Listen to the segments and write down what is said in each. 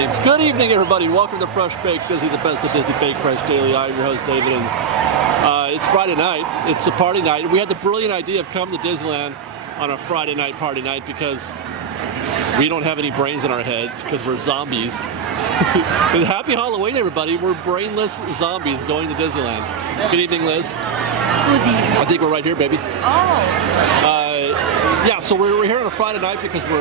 evening. Good evening, everybody. Welcome to Fresh Baked Disney, the best of Disney Baked Fresh Daily. I'm your host, David, and it's Friday night. It's a party night. We had the brilliant idea of coming to Disneyland on a Friday night party night because we don't have any brains in our heads because we're zombies. And happy Halloween, everybody. We're brainless zombies going to Disneyland. Good evening, Liz. I think we're right here, baby. Yeah, so we're here on a Friday night because we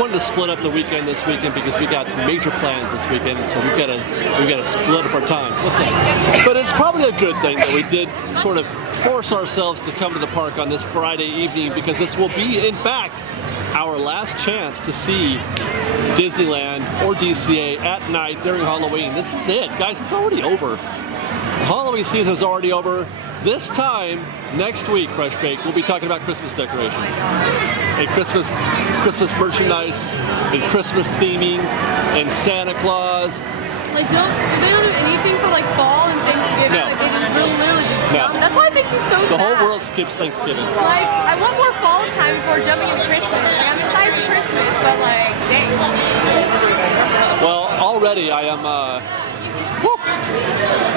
wanted to split up the weekend this weekend because we got major plans this weekend, so we've got to split up our time. What's that? But it's probably a good thing that we did sort of force ourselves to come to the park on this Friday evening because this will be, in fact, our last chance to see Disneyland or DCA at night during Halloween. This is it, guys. It's already over. The Halloween season is already over. This time next week, Fresh Baked, we'll be talking about Christmas decorations and Christmas merchandise and Christmas theming and Santa Claus. Like, do they don't have anything for like fall and Thanksgiving? No. Like, they just literally just jump. That's why it makes me so sad. The whole world skips Thanksgiving. Like, I want more fall time before jumping into Christmas. Like, I'm excited for Christmas, but like, dang. Well, already I am.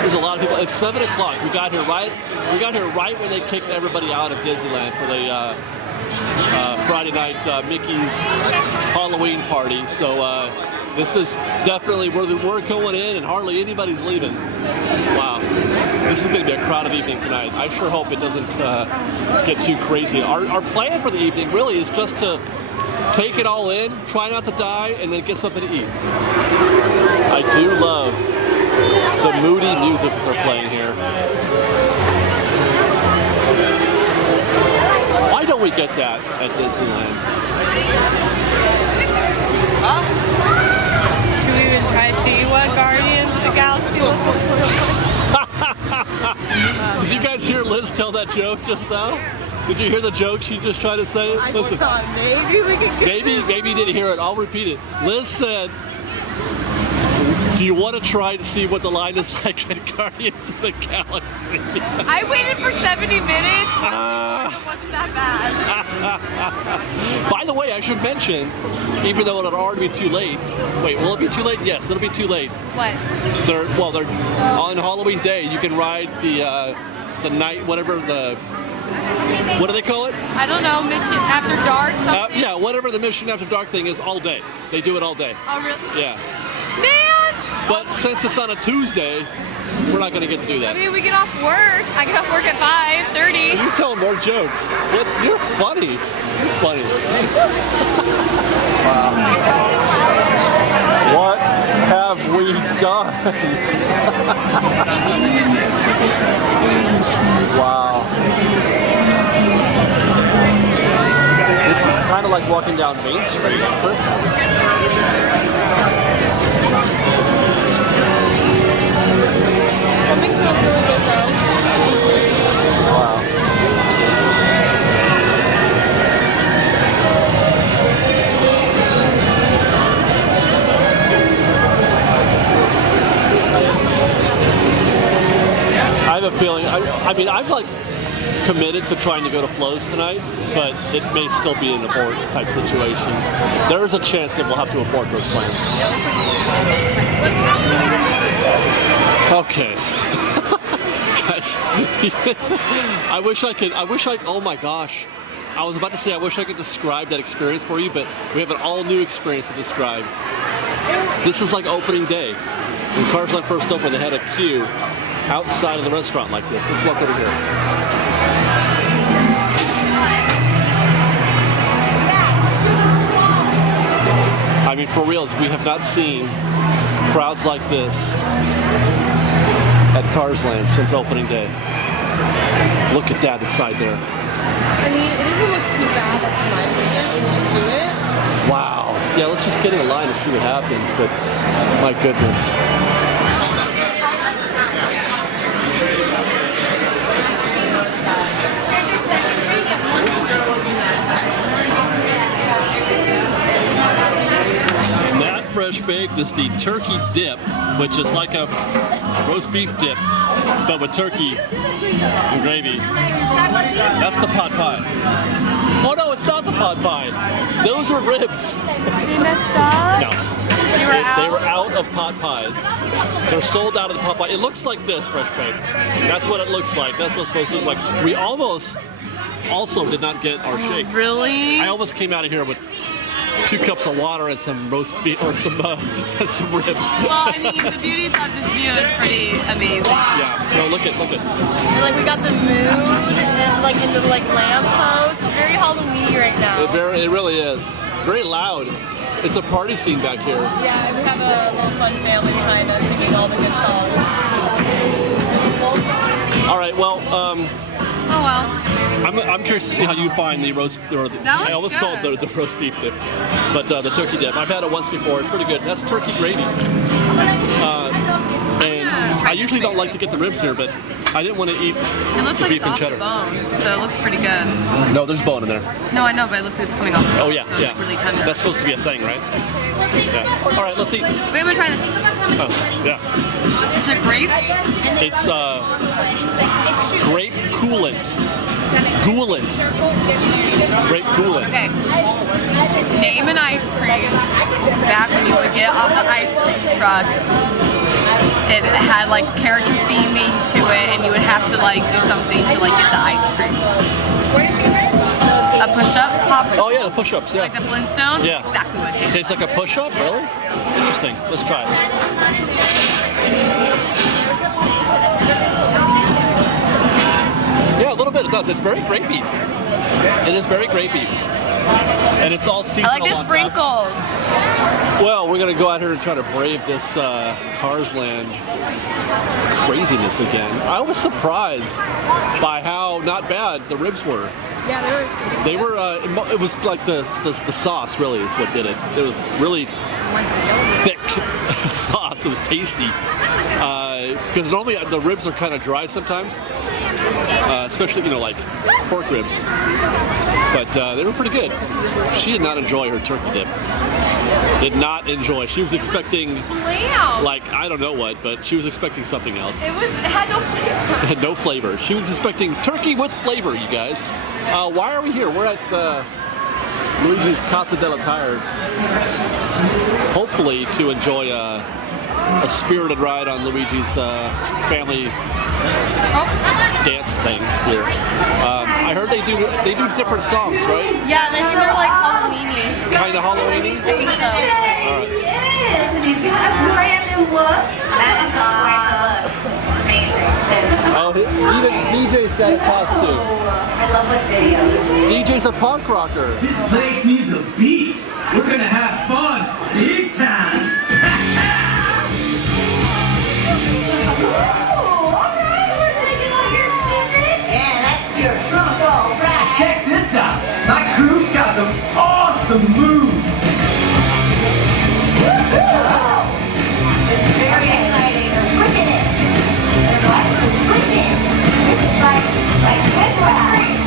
There's a lot of people. It's 7 o'clock. We got here right when they kicked everybody out of Disneyland for the Friday night Mickey's Halloween party. So this is definitely where we're going in, and hardly anybody's leaving. Wow, this is going to be a crowded evening tonight. I sure hope it doesn't get too crazy. Our plan for the evening really is just to take it all in, try not to die, and then get something to eat. I do love the moody music they're playing here. Why don't we get that at Disneyland? Should we even try to see what Guardians of the Galaxy looks like? Did you guys hear Liz tell that joke just now? Did you hear the joke she just tried to say? I Listen, thought maybe we could get maybe you didn't hear it. I'll repeat it. Liz said, do you want to try to see what the line is like at Guardians of the Galaxy? I waited for 70 minutes. It wasn't that bad. By the way, I should mention, even though it'll already be too late. Wait, will it be too late? Yes, it'll be too late. What? They're on Halloween Day. You can ride the night, whatever the. What do they call it? I don't know, Mission After Dark, something? Yeah, whatever the Mission After Dark thing is, all day. They do it all day. Oh, really? Yeah. Man! But since it's on a Tuesday, we're not going to get to do that. I mean, we get off work. I get off work at 5:30. You tell more jokes. You're funny. You're funny. What have we done? Wow. This is kind of like walking down Main Street at Christmas. Something smells really good though. Wow. I have a feeling, I mean, I'm like committed to trying to go to Flo's tonight, but it may still be an abort type situation. There is a chance that we'll have to abort those plans. Okay. Guys, oh my gosh. I was about to say, I wish I could describe that experience for you, but we have an all new experience to describe. This is like opening day. When Tarzan first opened, they had a queue outside of the restaurant like this. Let's walk over here. I mean, for reals, we have not seen crowds like this at Cars Land since opening day. Look at that inside there. I mean, it doesn't look too bad. That's my opinion. Should we just do it? Wow. Yeah, let's just get in a line and see what happens, but my goodness. Fresh Baked is the turkey dip, which is like a roast beef dip, but with turkey and gravy. That's the pot pie. Oh no, it's not the pot pie. Those are ribs. They messed up? No. They were out of pot pies. They're sold out of the pot pie. It looks like this, fresh baked. That's what it looks like. That's what it's supposed to look like. We almost also did not get our shake. Really? I almost came out of here with 2 cups of water and some roast beef or some and some ribs. Well, I mean, the beauty of this view is pretty amazing. Yeah. No, look at. And, like, we got the moon and like into like lamppost. It's very Halloweeny right now. It really is. Very loud. It's a party scene back here. Yeah, we have a little fun family behind us singing all the good songs. All right. Well. Oh well. I'm curious to see how you find the roast, or I almost call it the roast beef dip, but the turkey dip. I've had it once before. It's pretty good. That's turkey gravy. And I usually don't like to get the ribs here, but I didn't want to eat it looks the like beef it's and off cheddar. The bone, so it looks pretty good. No, there's bone in there. No, I know, but it looks like it's coming off the bone. Oh yeah, so yeah. It's really tender. That's supposed to be a thing, right? Yeah. All right, let's eat. Wait, I'm gonna try this. Oh, yeah. Is it grape? It's grape coolant. Goolant. Grape coolant. Okay. Name an ice cream. Back when you would get off the ice cream truck, it had like characters beaming to it, and you would have to like do something to like get the ice cream. A push-up pops. Oh yeah, the push-ups. Yeah. Like the Flintstones. Yeah. Exactly what it tastes. Tastes like a push-up, really? Interesting. Let's try it. Yeah, a little bit it does. It's very grapey. It is very grapey. And it's all seasonal. I like the sprinkles. Well, we're going to go out here and try to brave this Cars Land craziness again. I was surprised by how not bad the ribs were. Yeah, They were. It was like the sauce really is what did it. It was really thick sauce. It was tasty. Because normally the ribs are kind of dry sometimes, especially like pork ribs. But they were pretty good. She did not enjoy her turkey dip. Did not enjoy. She was expecting like I don't know what, but she was expecting something else. It had no flavor. It had no flavor. She was expecting turkey with flavor, you guys. Why are we here? We're at Luigi's Casa della Tires. Hopefully to enjoy a spirited ride on Luigi's family dance thing here. I heard they do different songs, right? Yeah, and I think they're like Halloweeny. Kind of Halloweeny? I think so. All right. Yes, and he's got a brand new look. That is a brand new look. It's amazing. Oh, even DJ's got a costume. I love what video. DJ's a punk rocker. This place needs a beat. We're gonna have fun big time. Check this out. My crew's got some awesome moves. It's very exciting. They're switching it. They're switching. It's like headway.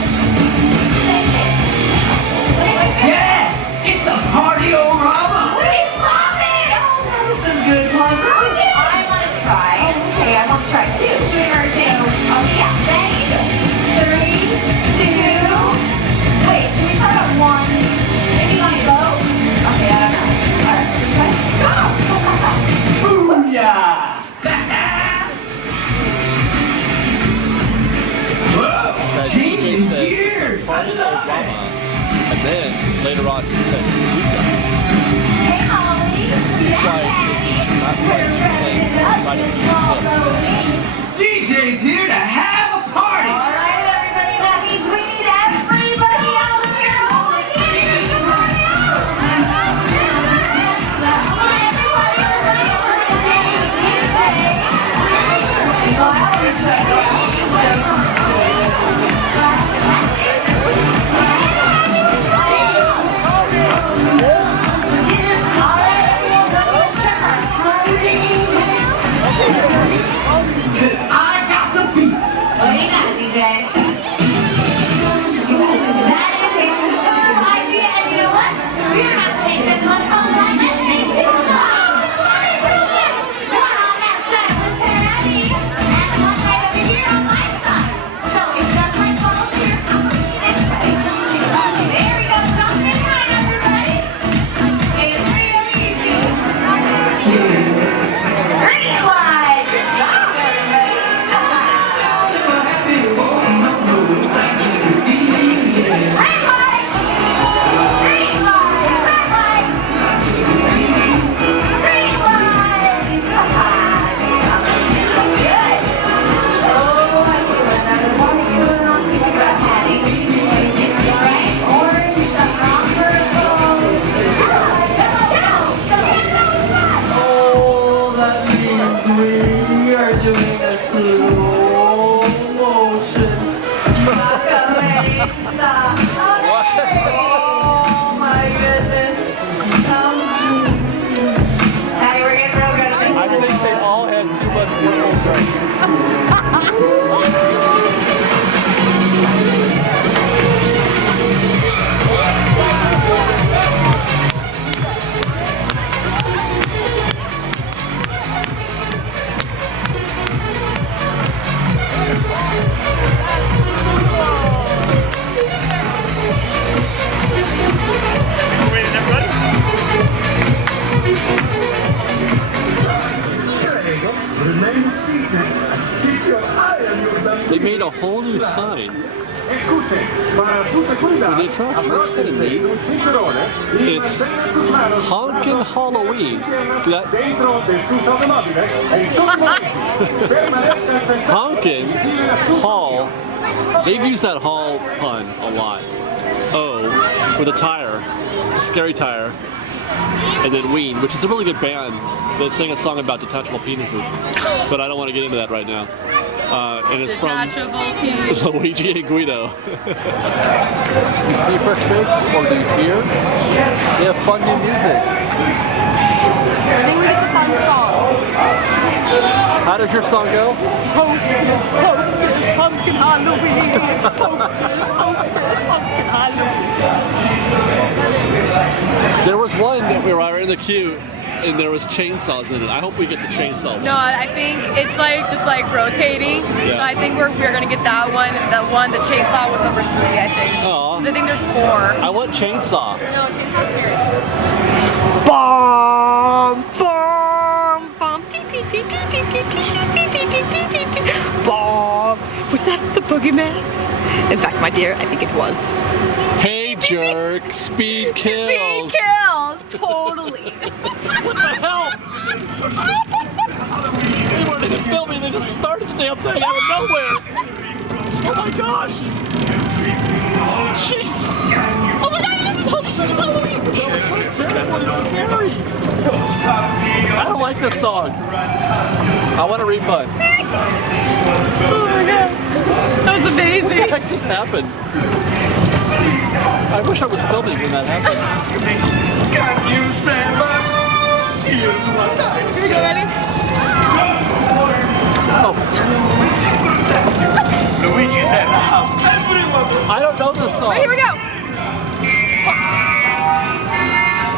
Yeah, it's a party-o-rama. We love it. Oh, that was some good ones. I want to try. Okay, I want to try too. Should we learn too? Oh yeah. Ready? 3, 2. Wait, should we start at 1? Maybe you want to go? Okay, I don't know. Alright, go! Booyah! Whoa, That DJ changing said gears. it's a party-o-rama. And then later on he said, Hey, Holly. this is why Disney should not play playing outside of the DJ's here to have a party. All right, everybody, that means we need everybody out here. All right, everyone, Oh my goodness. Hey, we're getting real good. I think they all had too much Remain seated and keep your eye on your belly. They made a whole new sign Escuchen, para su seguridad, for the attraction. That's kind of neat. sus cinturones y It's mantengan sus manos Honkin' Halloween. See that? dentro de sus automóviles en todo momento. Permanezcan sentados. Honkin' Hall. They've used that hall pun a lot. Oh, with a tire, scary tire, and then Ween, which is a really good band. They sang a song about detachable penises, but I don't want to get into that right now. And it's from Detachable piece. Luigi and Guido. You see Fresh Bake, or do you hear? They have fun new music. I think we get the fun song. How does your song go? Hocus pocus, pumpkin Halloween. Hocus pumpkin Halloween. There was one that we were in the queue, and there was chainsaws in it. I hope we get the chainsaw one. No, I think it's like just like rotating. Yeah. So I think we're gonna get that one. The one, the chainsaw was number 3, I think. Aw. 'Cause I think there's 4. I want chainsaw. No, chainsaw spirit. Bomb, bomb, bomb. Bomb. Was that the boogeyman? In fact, my dear, I think it was. Hey jerk, speed kills. Speed kills, totally. What the hell? They weren't even filming, they just started the damn thing out of nowhere. Oh my gosh. Jeez. Oh my God, this is Hocus Halloween. That was so terribly scary. I don't like this song. I want a refund. Oh my God, that was amazing. What the heck just happened? I wish I was filming when that happened. Can you save us? Here's what I Here we go, ready? Oh, Luigi in the house. Everyone. I don't know this song. Right, here we go.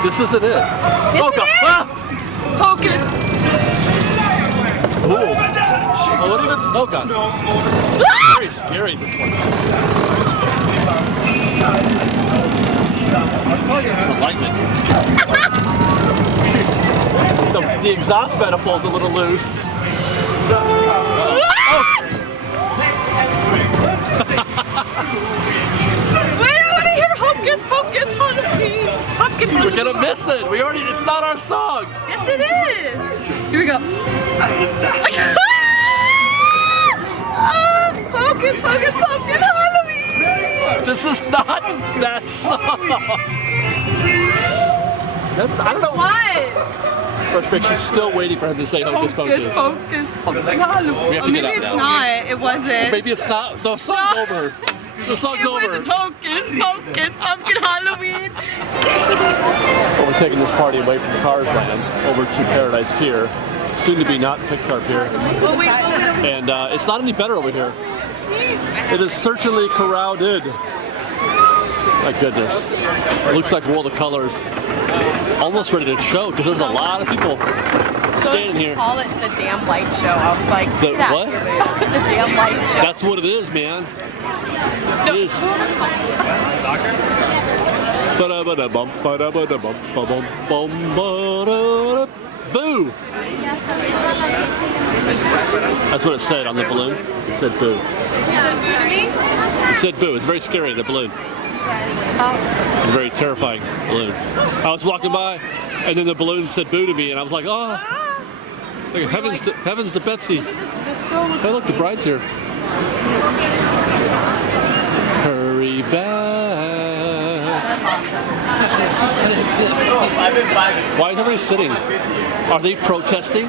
This isn't it. Yes, Oh it God. is. Ah! Hocus. Ooh. Oh, what even? Oh God. Very scary, this one. Lightning. The exhaust manifold's a little loose. Oh. Wait, I want to hear Hocus Pocus Halloween. Pumpkin We're Halloween. gonna miss it. We already. It's not our song. Yes, it is. Here we go. Hocus Pocus Pumpkin Halloween. This is not that song. That's. I don't know. What? Fresh Bake, she's still waiting for him to say Hocus Pocus. Pocus Pumpkin Halloween. We have to get Maybe out it's now. not. It wasn't. Maybe it's not. The song's No. over. The song's It over. was Hocus Pocus Pumpkin Halloween. Well, we're taking this party away from Tarzan over to Paradise Pier, soon to be not Pixar Pier. Oh, wait. And it's not any better over here. It is certainly crowded. My goodness. It looks like World of Colors. Almost ready to show because there's a lot of people standing here. Call it the damn light show. I was like, The get out what? of here, man. The damn light show. That's what it is, man. It is. Boo! That's what it said on the balloon. It said boo. You said boo to me? It said boo. It's very scary, the balloon. It's a very terrifying balloon. I was walking by, and then the balloon said boo to me, and I was like, oh, look, heavens to Betsy. Hey, look, the bride's here. Hurry back. Why is everybody sitting? Are they protesting?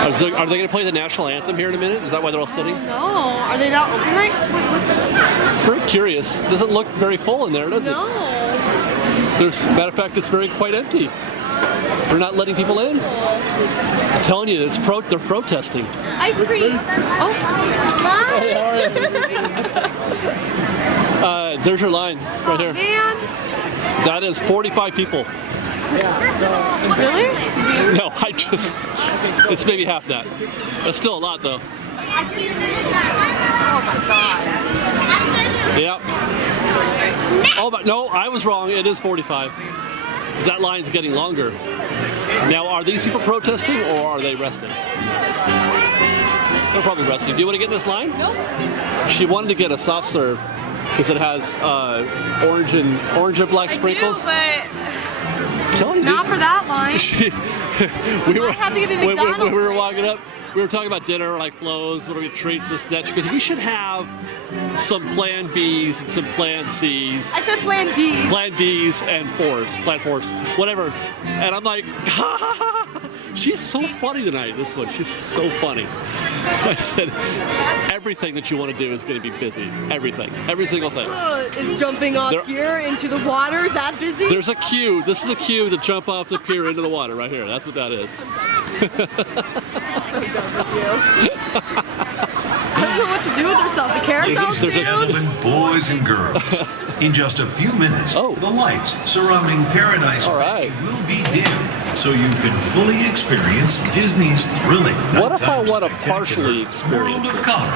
Are they going to play the national anthem here in a minute? Is that why they're all sitting? No, are they not open right? It's very curious. It doesn't look very full in there, does it? No. Matter of fact, it's quite empty. They're not letting people in. I'm telling you, they're protesting. Ice cream. Oh, hi. There's your line right here. Man. That is 45 people. Really? No, it's maybe half that. It's still a lot though. Oh my god. Yep. Oh, but no, I was wrong. It is 45. Because that line's getting longer. Now, are these people protesting or are they resting? They're probably resting. Do you want to get in this line? No. She wanted to get a soft serve because it has orange and black sprinkles. I do, Tell but not for that line. we were have to get in when McDonald's. we were walking up. We were talking about dinner, like flows, what are we treats, this, that, because we should have some Plan Bs and some Plan Cs. I said Plan D's. Plan D's and Plan Fours, whatever. And I'm like, ha ha ha. She's so funny tonight, this one. She's so funny. I said, everything that you want to do is going to be busy. Everything. Every single thing. Is jumping off here into the water, is that busy? There's a queue. This is a queue to jump off the pier into the water right here. That's what that is. I don't know what to do with herself. The carousel soon. Gentlemen, boys and girls, in just a few minutes, the lights surrounding Paradise Bay will be dim, so you can fully experience Disney's thrilling What if I nighttime want to spectacular partially experience World of it? Color.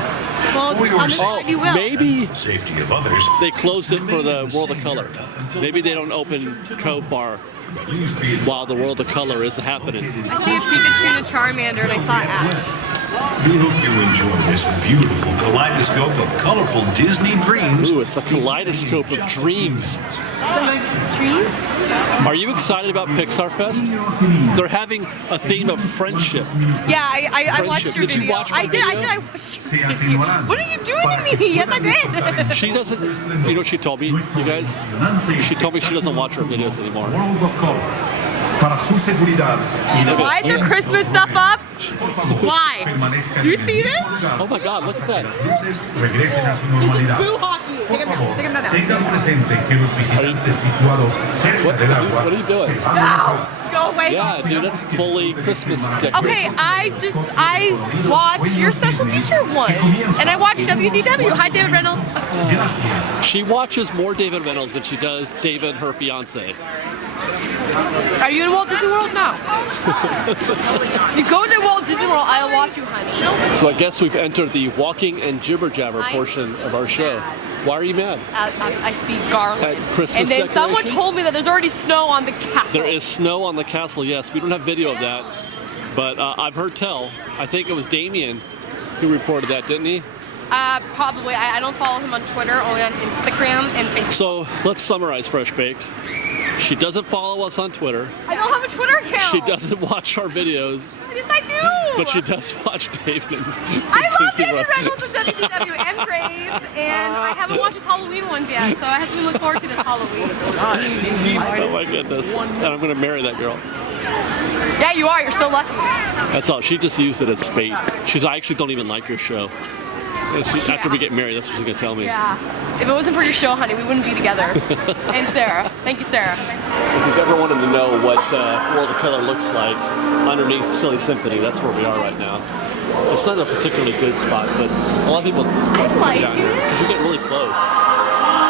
Well, For your on the side you will. Maybe the safety of others, they closed it for the World of Color. Maybe they don't open Cove Bar please be while the World of Color is happening. I see a Pikachu and a Charmander and I saw Ash. We hope you enjoy this beautiful kaleidoscope of colorful Disney dreams. Ooh, it's a kaleidoscope of dreams. Dreams? Are you excited about Pixar Fest? They're having a theme of friendship. Yeah, I watched your Did you video. watch my I did, video? I watched your video. What are you doing to me? Yes, I did. She doesn't, you know what she told me, you guys? She told me she doesn't watch her videos anymore. World of Color. Para su seguridad y la Why is there Christmas stuff up? Why? Do you see this? Oh my God, look at that. luces regresen a su normalidad. Blue hockey. Por Take him favor, down. Take him down. tengan presente que los visitantes situados cerca del agua what are you doing? se van a No! Go away. Yeah, dude, that's fully Christmas decoration. Okay, I watched your special feature once, and I watched WDW. Hi, David Reynolds. She watches more David Reynolds than she does David, her fiance. Are you in Walt Disney World? No. You go to Walt Disney World, I'll watch you, honey. So I guess we've entered the walking and jibber jabber portion of our show. Why are you mad? I see garland. At Christmas and then someone decorations? told me that there's already snow on the castle. There is snow on the castle, yes. We don't have video of that, but I've heard tell. I think it was Damien who reported that, didn't he? Probably. I don't follow him on Twitter, only on Instagram and Facebook. So let's summarize Fresh Baked. She doesn't follow us on Twitter. I don't have a Twitter account. She doesn't watch our videos. Yes, I do. But she does watch David. I love David Reynolds and WDW and Grace, and I haven't watched his Halloween ones yet, so I have to look forward to this Halloween. Oh my goodness. And I'm going to marry that girl. Yeah, you are. You're so lucky. That's all. She just used it as bait. I actually don't even like your show. And after we get married, that's what she's going to tell me. Yeah. If it wasn't for your show, honey, we wouldn't be together. And Sarah. Thank you, Sarah. If you've ever wanted to know what World of Color looks like underneath Silly Symphony, that's where we are right now. It's not a particularly good spot, but a lot of people like down here it. because you're getting really close.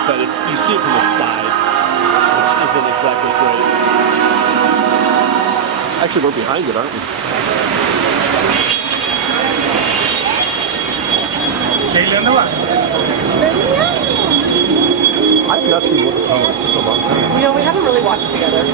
But you see it from the side, which isn't exactly great. Actually, we're behind it, aren't we? I have not seen World of Color in such a long time. You know, we haven't really watched it together.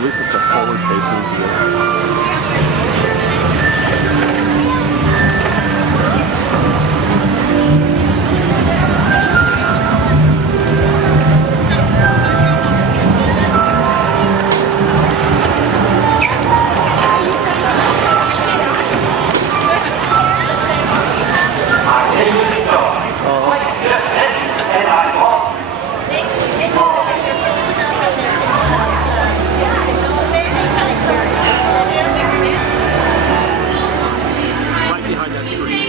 at least it's a forward-facing view. Right behind that tree.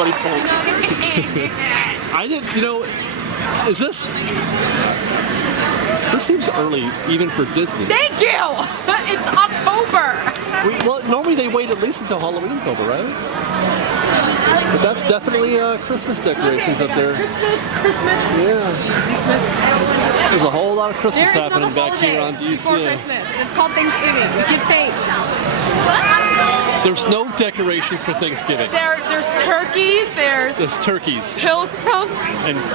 everybody, folks. I didn't, you know, is this seems early even for Disney. Thank you! It's October! Well, normally they wait at least until Halloween's over, right? But that's definitely Christmas decorations up there. Christmas. Yeah. There's a whole lot of Christmas There's happening another back here on holiday before DCA. Christmas. It's called Thanksgiving. We give thanks. There's no decorations for Thanksgiving. There's turkeys, there's turkeys pilgrims,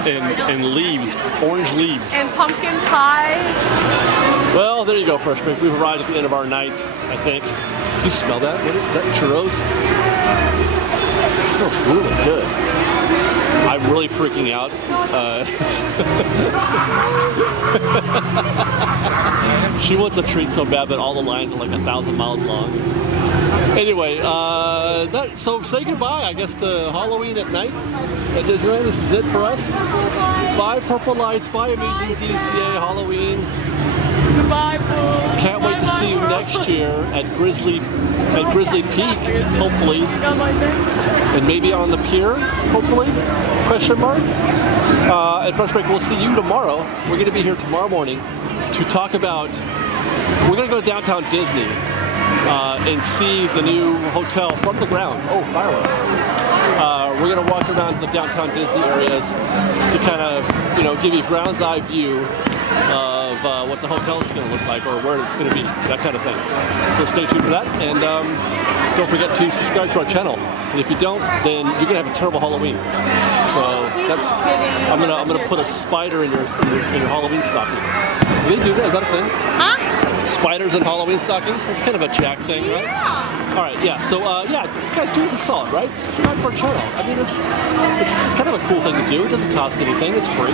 and leaves, orange leaves. and pumpkin pie. Well, there you go, Fresh Break. We've arrived at the end of our night, I think. You smell that? What is that? Churros? It smells really good. I'm really freaking out. She wants a treat so bad that all the lines are like 1,000 miles long. Anyway, so say goodbye, I guess, to Halloween at night at Disneyland. This is it for us. Bye, Purple Lights. Bye, Amazing DCA Halloween. Goodbye, Boo. Can't wait to see you next year at Grizzly Peak, hopefully, and maybe on the pier, hopefully? Question mark. At Fresh Break, we'll see you tomorrow. We're going to be here tomorrow morning to talk about. We're going to go to downtown Disney and see the new hotel from the ground. Oh, fireworks! We're going to walk around the downtown Disney areas to kind of, you know, give you a ground's eye view of what the hotel is going to look like or where it's going to be, that kind of thing. So stay tuned for that, and don't forget to subscribe to our channel. And if you don't, then you're going to have a terrible Halloween. So that's I'm gonna put a spider in your Halloween stocking. Do they do that? Is that a thing? Huh? Spiders in Halloween stockings? It's kind of a Jack thing, right? Yeah. All right, yeah. So yeah, guys, do us a solid, right? Subscribe to our channel. I mean, it's kind of a cool thing to do. It doesn't cost anything. It's free,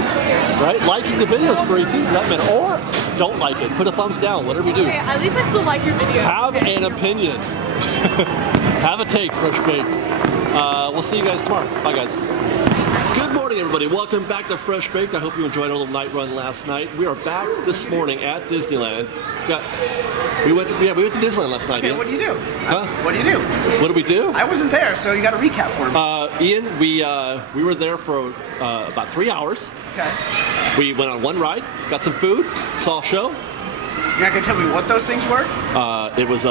right? Liking the video is free too, for that matter. Or don't like it. Put a thumbs down. Whatever you do. Okay, at least I still like your video. Have an opinion. Have a take, Fresh Baked. We'll see you guys tomorrow. Bye, guys. Good morning, everybody. Welcome back to Fresh Baked. I hope you enjoyed our little night run last night. We are back this morning at Disneyland. We went to Disneyland last night. Okay, Ian. what do you do? Huh? What do you do? What did we do? I wasn't there, so you got to recap for me. Ian, we were there for about 3 hours. Okay. We went on one ride, got some food, saw a show. You're not gonna tell me what those things were? It was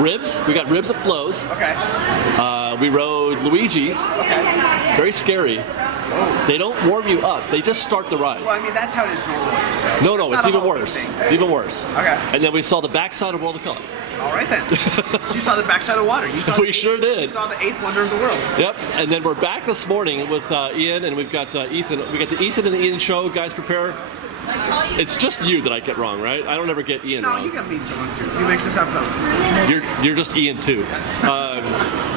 ribs. We got ribs at Flo's. Okay. We rode Luigi's. Okay. Very scary. They don't warm you up. They just start the ride. Well, I mean, that's how it is normally. So No, it's not a even Halloween worse. thing. It's even worse. Okay. And then we saw the backside of World of Color. All right then. So you saw the backside of water. You saw We sure did. You saw the 8th wonder of the world. Yep. And then we're back this morning with Ian, and we've got Ethan. We got the Ethan and the Ian show. Guys, prepare. It's just you that I get wrong, right? I don't ever get Ian No, wrong. you got me too. You mix us up though. You're just Ian too.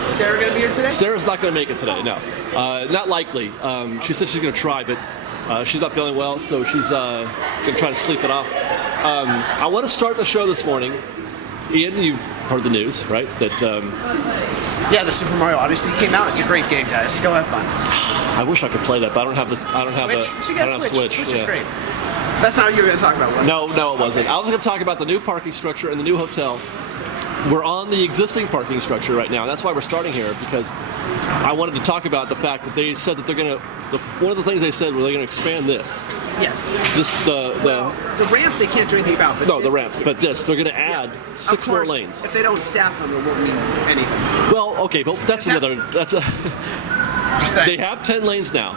Sarah gonna be here today? Sarah's not going to make it today. No, not likely. She said she's going to try, but she's not feeling well, so she's going to try to sleep it off. I want to start the show this morning. Ian, you've heard the news, right? That Yeah, the Super Mario Odyssey came out. It's a great game, guys. Go have fun. I wish I could play that, but I don't have the. I don't have Switch? the. She I got don't have Switch. Switch. Switch is Yeah. great. That's not what you were gonna talk about, was it? No, it wasn't. I was going to talk about the new parking structure and the new hotel. We're on the existing parking structure right now, and that's why we're starting here, because I wanted to talk about the fact that they said that they're going to. One of the things they said was they're going to expand this. Yes. The ramp they can't do anything about. But no, the this ramp, they can. but they're going to add Of 6 more course, lanes. If they don't staff them, it won't mean anything. Well, okay, but that's That- another. That's a. Just saying. They have 10 lanes now,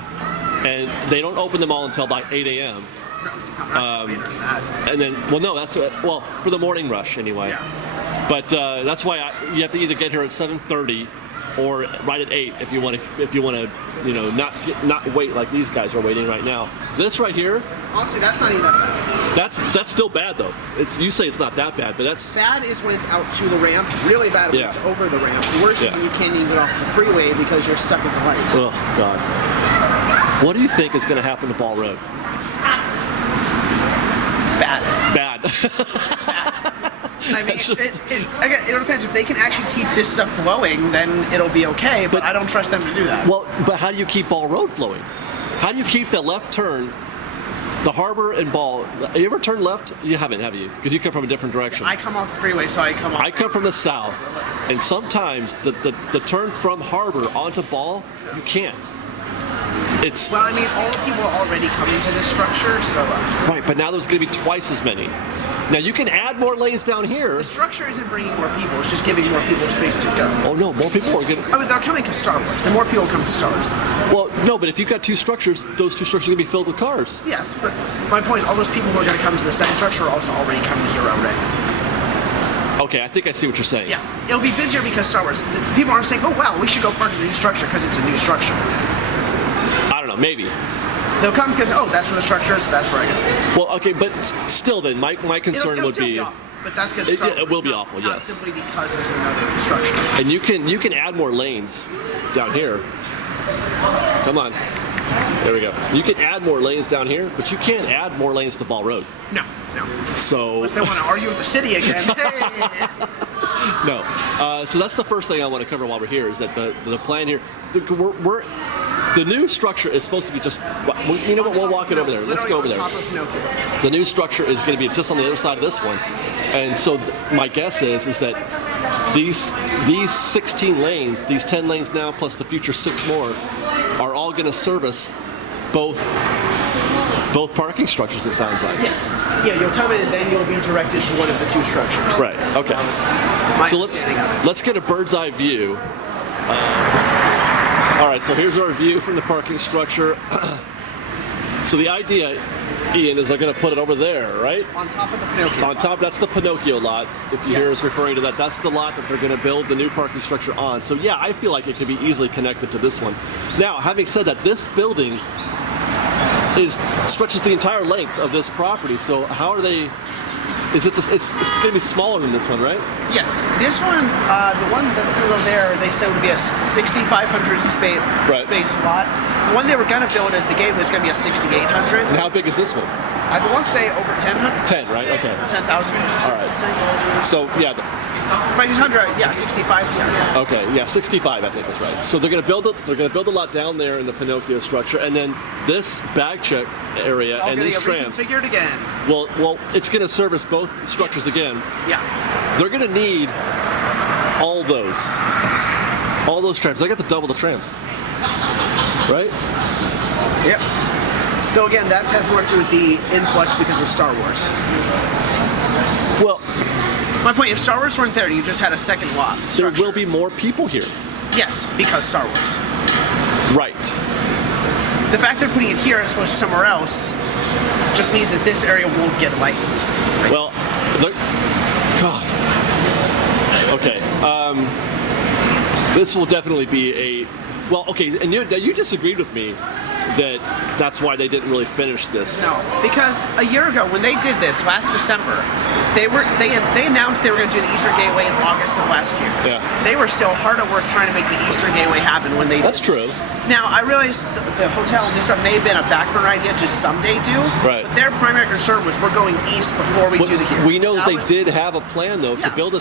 and they don't open them all until by 8 a.m. And then, well, no, that's well for the morning rush anyway. Yeah. But that's why you have to either get here at 7:30 or right at 8 if you want to, you know, not wait like these guys are waiting right now. This right here, Honestly, that's not even that bad. that's still bad though. You say it's not that bad, but that's Bad is when it's out to the ramp. Really bad when Yeah. it's over the ramp. Worse Yeah. when you can't even get off the freeway because you're stuck at the light. oh god. What do you think is going to happen to Ball Road? Bad. Bad. I mean, That's just- again, it depends. If they can actually keep this stuff flowing, then it'll be okay. But I don't trust them to do that. Well, but how do you keep Ball Road flowing? How do you keep that left turn the harbor and Ball. You ever turned left? You haven't, have you? Because you come from a different direction. I come off the freeway, so I come off. I come from the south, and sometimes the turn from harbor onto Ball, you can't. It's Well, I mean, all the people are already coming to this structure, so. right, but now there's going to be twice as many. Now you can add more lanes down here. The structure isn't bringing more people; it's just giving more people space to go. Oh no, more people are going. I mean, they're coming to Star Wars. The more people come to Star Wars. Well, no, but if you've got two structures, those two structures are going to be filled with cars. Yes, but my point is, all those people who are going to come to the second structure are also already coming here already. Okay, I think I see what you're saying. Yeah, it'll be busier because Star Wars. People aren't saying, "Oh wow, we should go park in the new structure because it's a new structure." I don't know, maybe. They'll come because that's where the structure is. So that's where I go. Well, okay, but still, then my concern It'll would still be. awful, but that's because It will be awful, not yes. simply because there's another structure. And you can add more lanes down here. Come on. There we go. You can add more lanes down here, but you can't add more lanes to Ball Road. No. So Unless they want to argue with the city again. Hey. no. So that's the first thing I want to cover while we're here is that the plan here. The new structure is supposed to be just. You know what? We'll walk it over there. Let's go over there. The new structure is going to be just on the other side of this one, and so my guess is that these 16 lanes, these 10 lanes now plus the future 6 more, are all going to service both parking structures. It sounds like. Yes. Yeah, you'll come in and then you'll be directed to one of the two structures. Right. Okay. So let's get a bird's eye view. All right. So here's our view from the parking structure. So the idea, Ian, is they're going to put it over there, right? On top of the Pinocchio. On top, that's the Pinocchio lot. If you hear us referring to that, that's the lot that they're going to build the new parking structure on. So yeah, I feel like it could be easily connected to this one. Now, having said that, this building stretches the entire length of this property. So how are they? Is it this? It's going to be smaller than this one, right? Yes. This one, the one that's going to go there, they said would be a 6,500 space lot. The one they were going to build as the gateway is going to be a 6,800. And how big is this one? I want to say over 10,000. 10, right? Okay. 10,000. All right. So yeah. Right, 100. Yeah, 65. Yeah. Okay, yeah, 65. I think that's right. So they're going to build it. They're going to build a lot down there in the Pinocchio structure, and then this bag check area and these trams. Reconfigured again. Well, it's going to service both structures again. Yeah. They're going to need all those trams. They got to double the trams, right? Yep. Though again, that has more to do with the influx because of Star Wars. Well, my point: if Star Wars weren't there, you just had a second lot. There will be more people here. Yes, because Star Wars. Right. The fact they're putting it here as opposed to somewhere else just means that this area won't get lightened. Right? Well, God. Okay. This will definitely be and you disagreed with me that's why they didn't really finish this. No, because a year ago when they did this last December, they announced they were going to do the Eastern Gateway in August of last year. Yeah. They were still hard at work trying to make the Eastern Gateway happen when they. That's did true. This. Now I realize the hotel and this may have been a backburner idea to someday do. Right. But their primary concern was we're going east before we do the here. We know that they did have a plan though to build a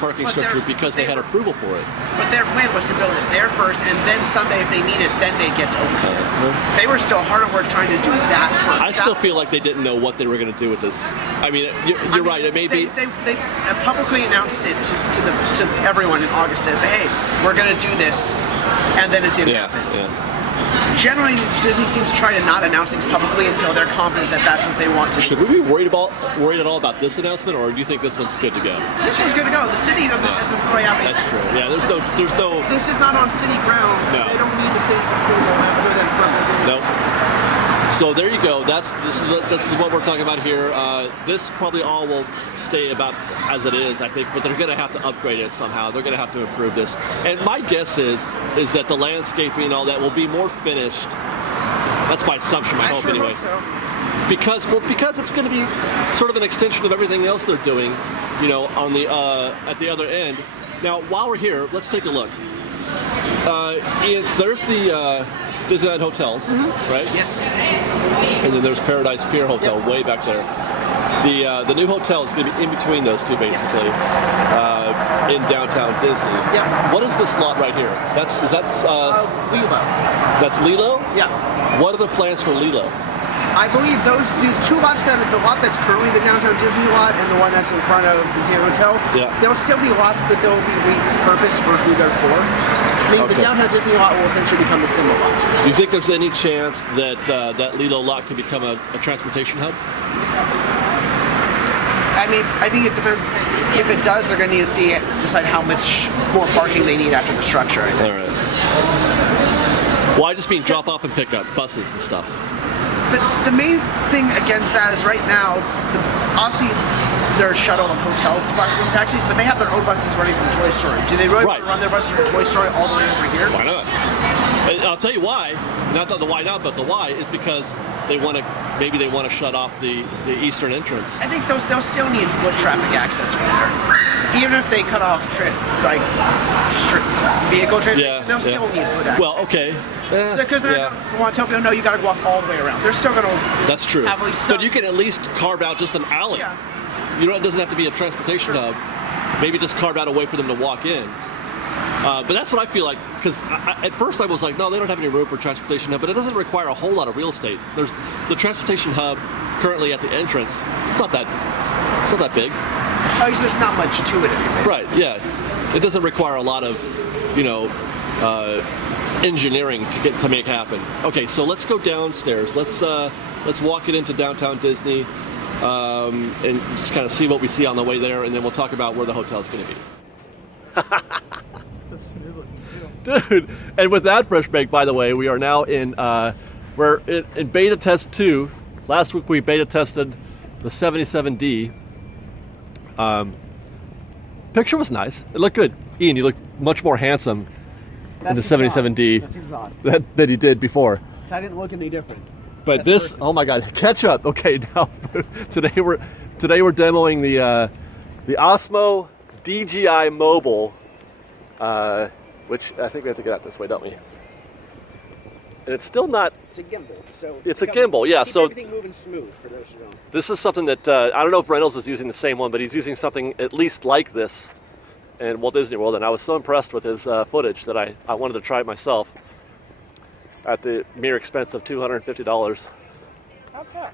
parking structure because they had approval for it. But their plan was to build it there first, and then someday if they need it, then they get to open it. They were still hard at work trying to do that first. I still feel like they didn't know what they were going to do with this. I mean, you're right. It may be. They publicly announced it to everyone in August that hey, we're going to do this, and then it didn't happen. Yeah. Generally, Disney seems to try to not announce things publicly until they're confident that that's what they want to do. Should we be worried at all about this announcement, or do you think this one's good to go? This one's good to go. The city doesn't really have anything. That's true. Yeah, there's no. This is not on city ground. No. They don't need the city's approval other than permits. Nope. So there you go. This is what we're talking about here. This probably all will stay about as it is, I think, but they're going to have to upgrade it somehow. They're going to have to improve this. And my guess is that the landscaping and all that will be more finished. That's my assumption. I hope anyway. Hope so. Because it's going to be sort of an extension of everything else they're doing, on the at the other end. Now, while we're here, let's take a look. Ian, there's the Disneyland Hotels, right? Yes. And then there's Paradise Pier Hotel way back there. The new hotel is going to be in between those two, basically, in downtown Disney. Yeah. What is this lot right here? Lilo. That's Lilo? Yeah. What are the plans for Lilo? I believe those the two lots the lot that's currently the downtown Disney lot and the one that's in front of the Disney Hotel. Yeah. There'll still be lots, but they'll be repurposed for who they're for. I mean, the downtown Disney lot will essentially become the symbol lot. Do you think there's any chance that that Lido lot could become a transportation hub? I mean, I think it depends. If it does, they're going to need to decide how much more parking they need after the structure, I think. All right. Well, I just mean drop off and pick up buses and stuff. The main thing against that is right now, obviously there's shuttle and hotel buses and taxis, but they have their own buses running from Toy Story. Do they really want to run their buses from Toy Story all the way over here? Why not? And I'll tell you why. Not the why not, but the why is because maybe they want to shut off the eastern entrance. I think they'll still need foot traffic access from there. Even if they cut off vehicle transportation, they'll still need foot access. Well, okay. Because they're going to want to tell people, no, you got to walk all the way around. They're still going to. That's true. Have at least some. But you can at least carve out just an alley. Yeah. You know, it doesn't have to be a transportation hub. Maybe just carve out a way for them to walk in. But that's what I feel like, because at first I was like, no, they don't have any room for transportation hub, but it doesn't require a whole lot of real estate. There's the transportation hub currently at the entrance. It's not that big. Oh, so there's not much to it anyways. Right, yeah. It doesn't require a lot of, engineering to make happen. Okay, so let's go downstairs. Let's walk it into downtown Disney and just kind of see what we see on the way there, and then we'll talk about where the hotel's going to be. Dude, and with that fresh bake, by the way, we are now we're in beta test 2. Last week we beta tested the 77D. Picture was nice. It looked good. Ian, you look much more handsome in the 77D That seems odd. that he did before. So I didn't look any different. But this, oh my God, catch up. Okay, now today we're demoing the Osmo DJI Mobile. Which I think we have to get out this way, don't we? And it's still not. It's a gimbal. So it's a gimbal, yeah. Keep so everything moving smooth for those who don't. This is something that I don't know if Reynolds is using the same one, but he's using something at least like this in Walt Disney World, and I was so impressed with his footage that I wanted to try it myself at the mere expense of $250. Not bad.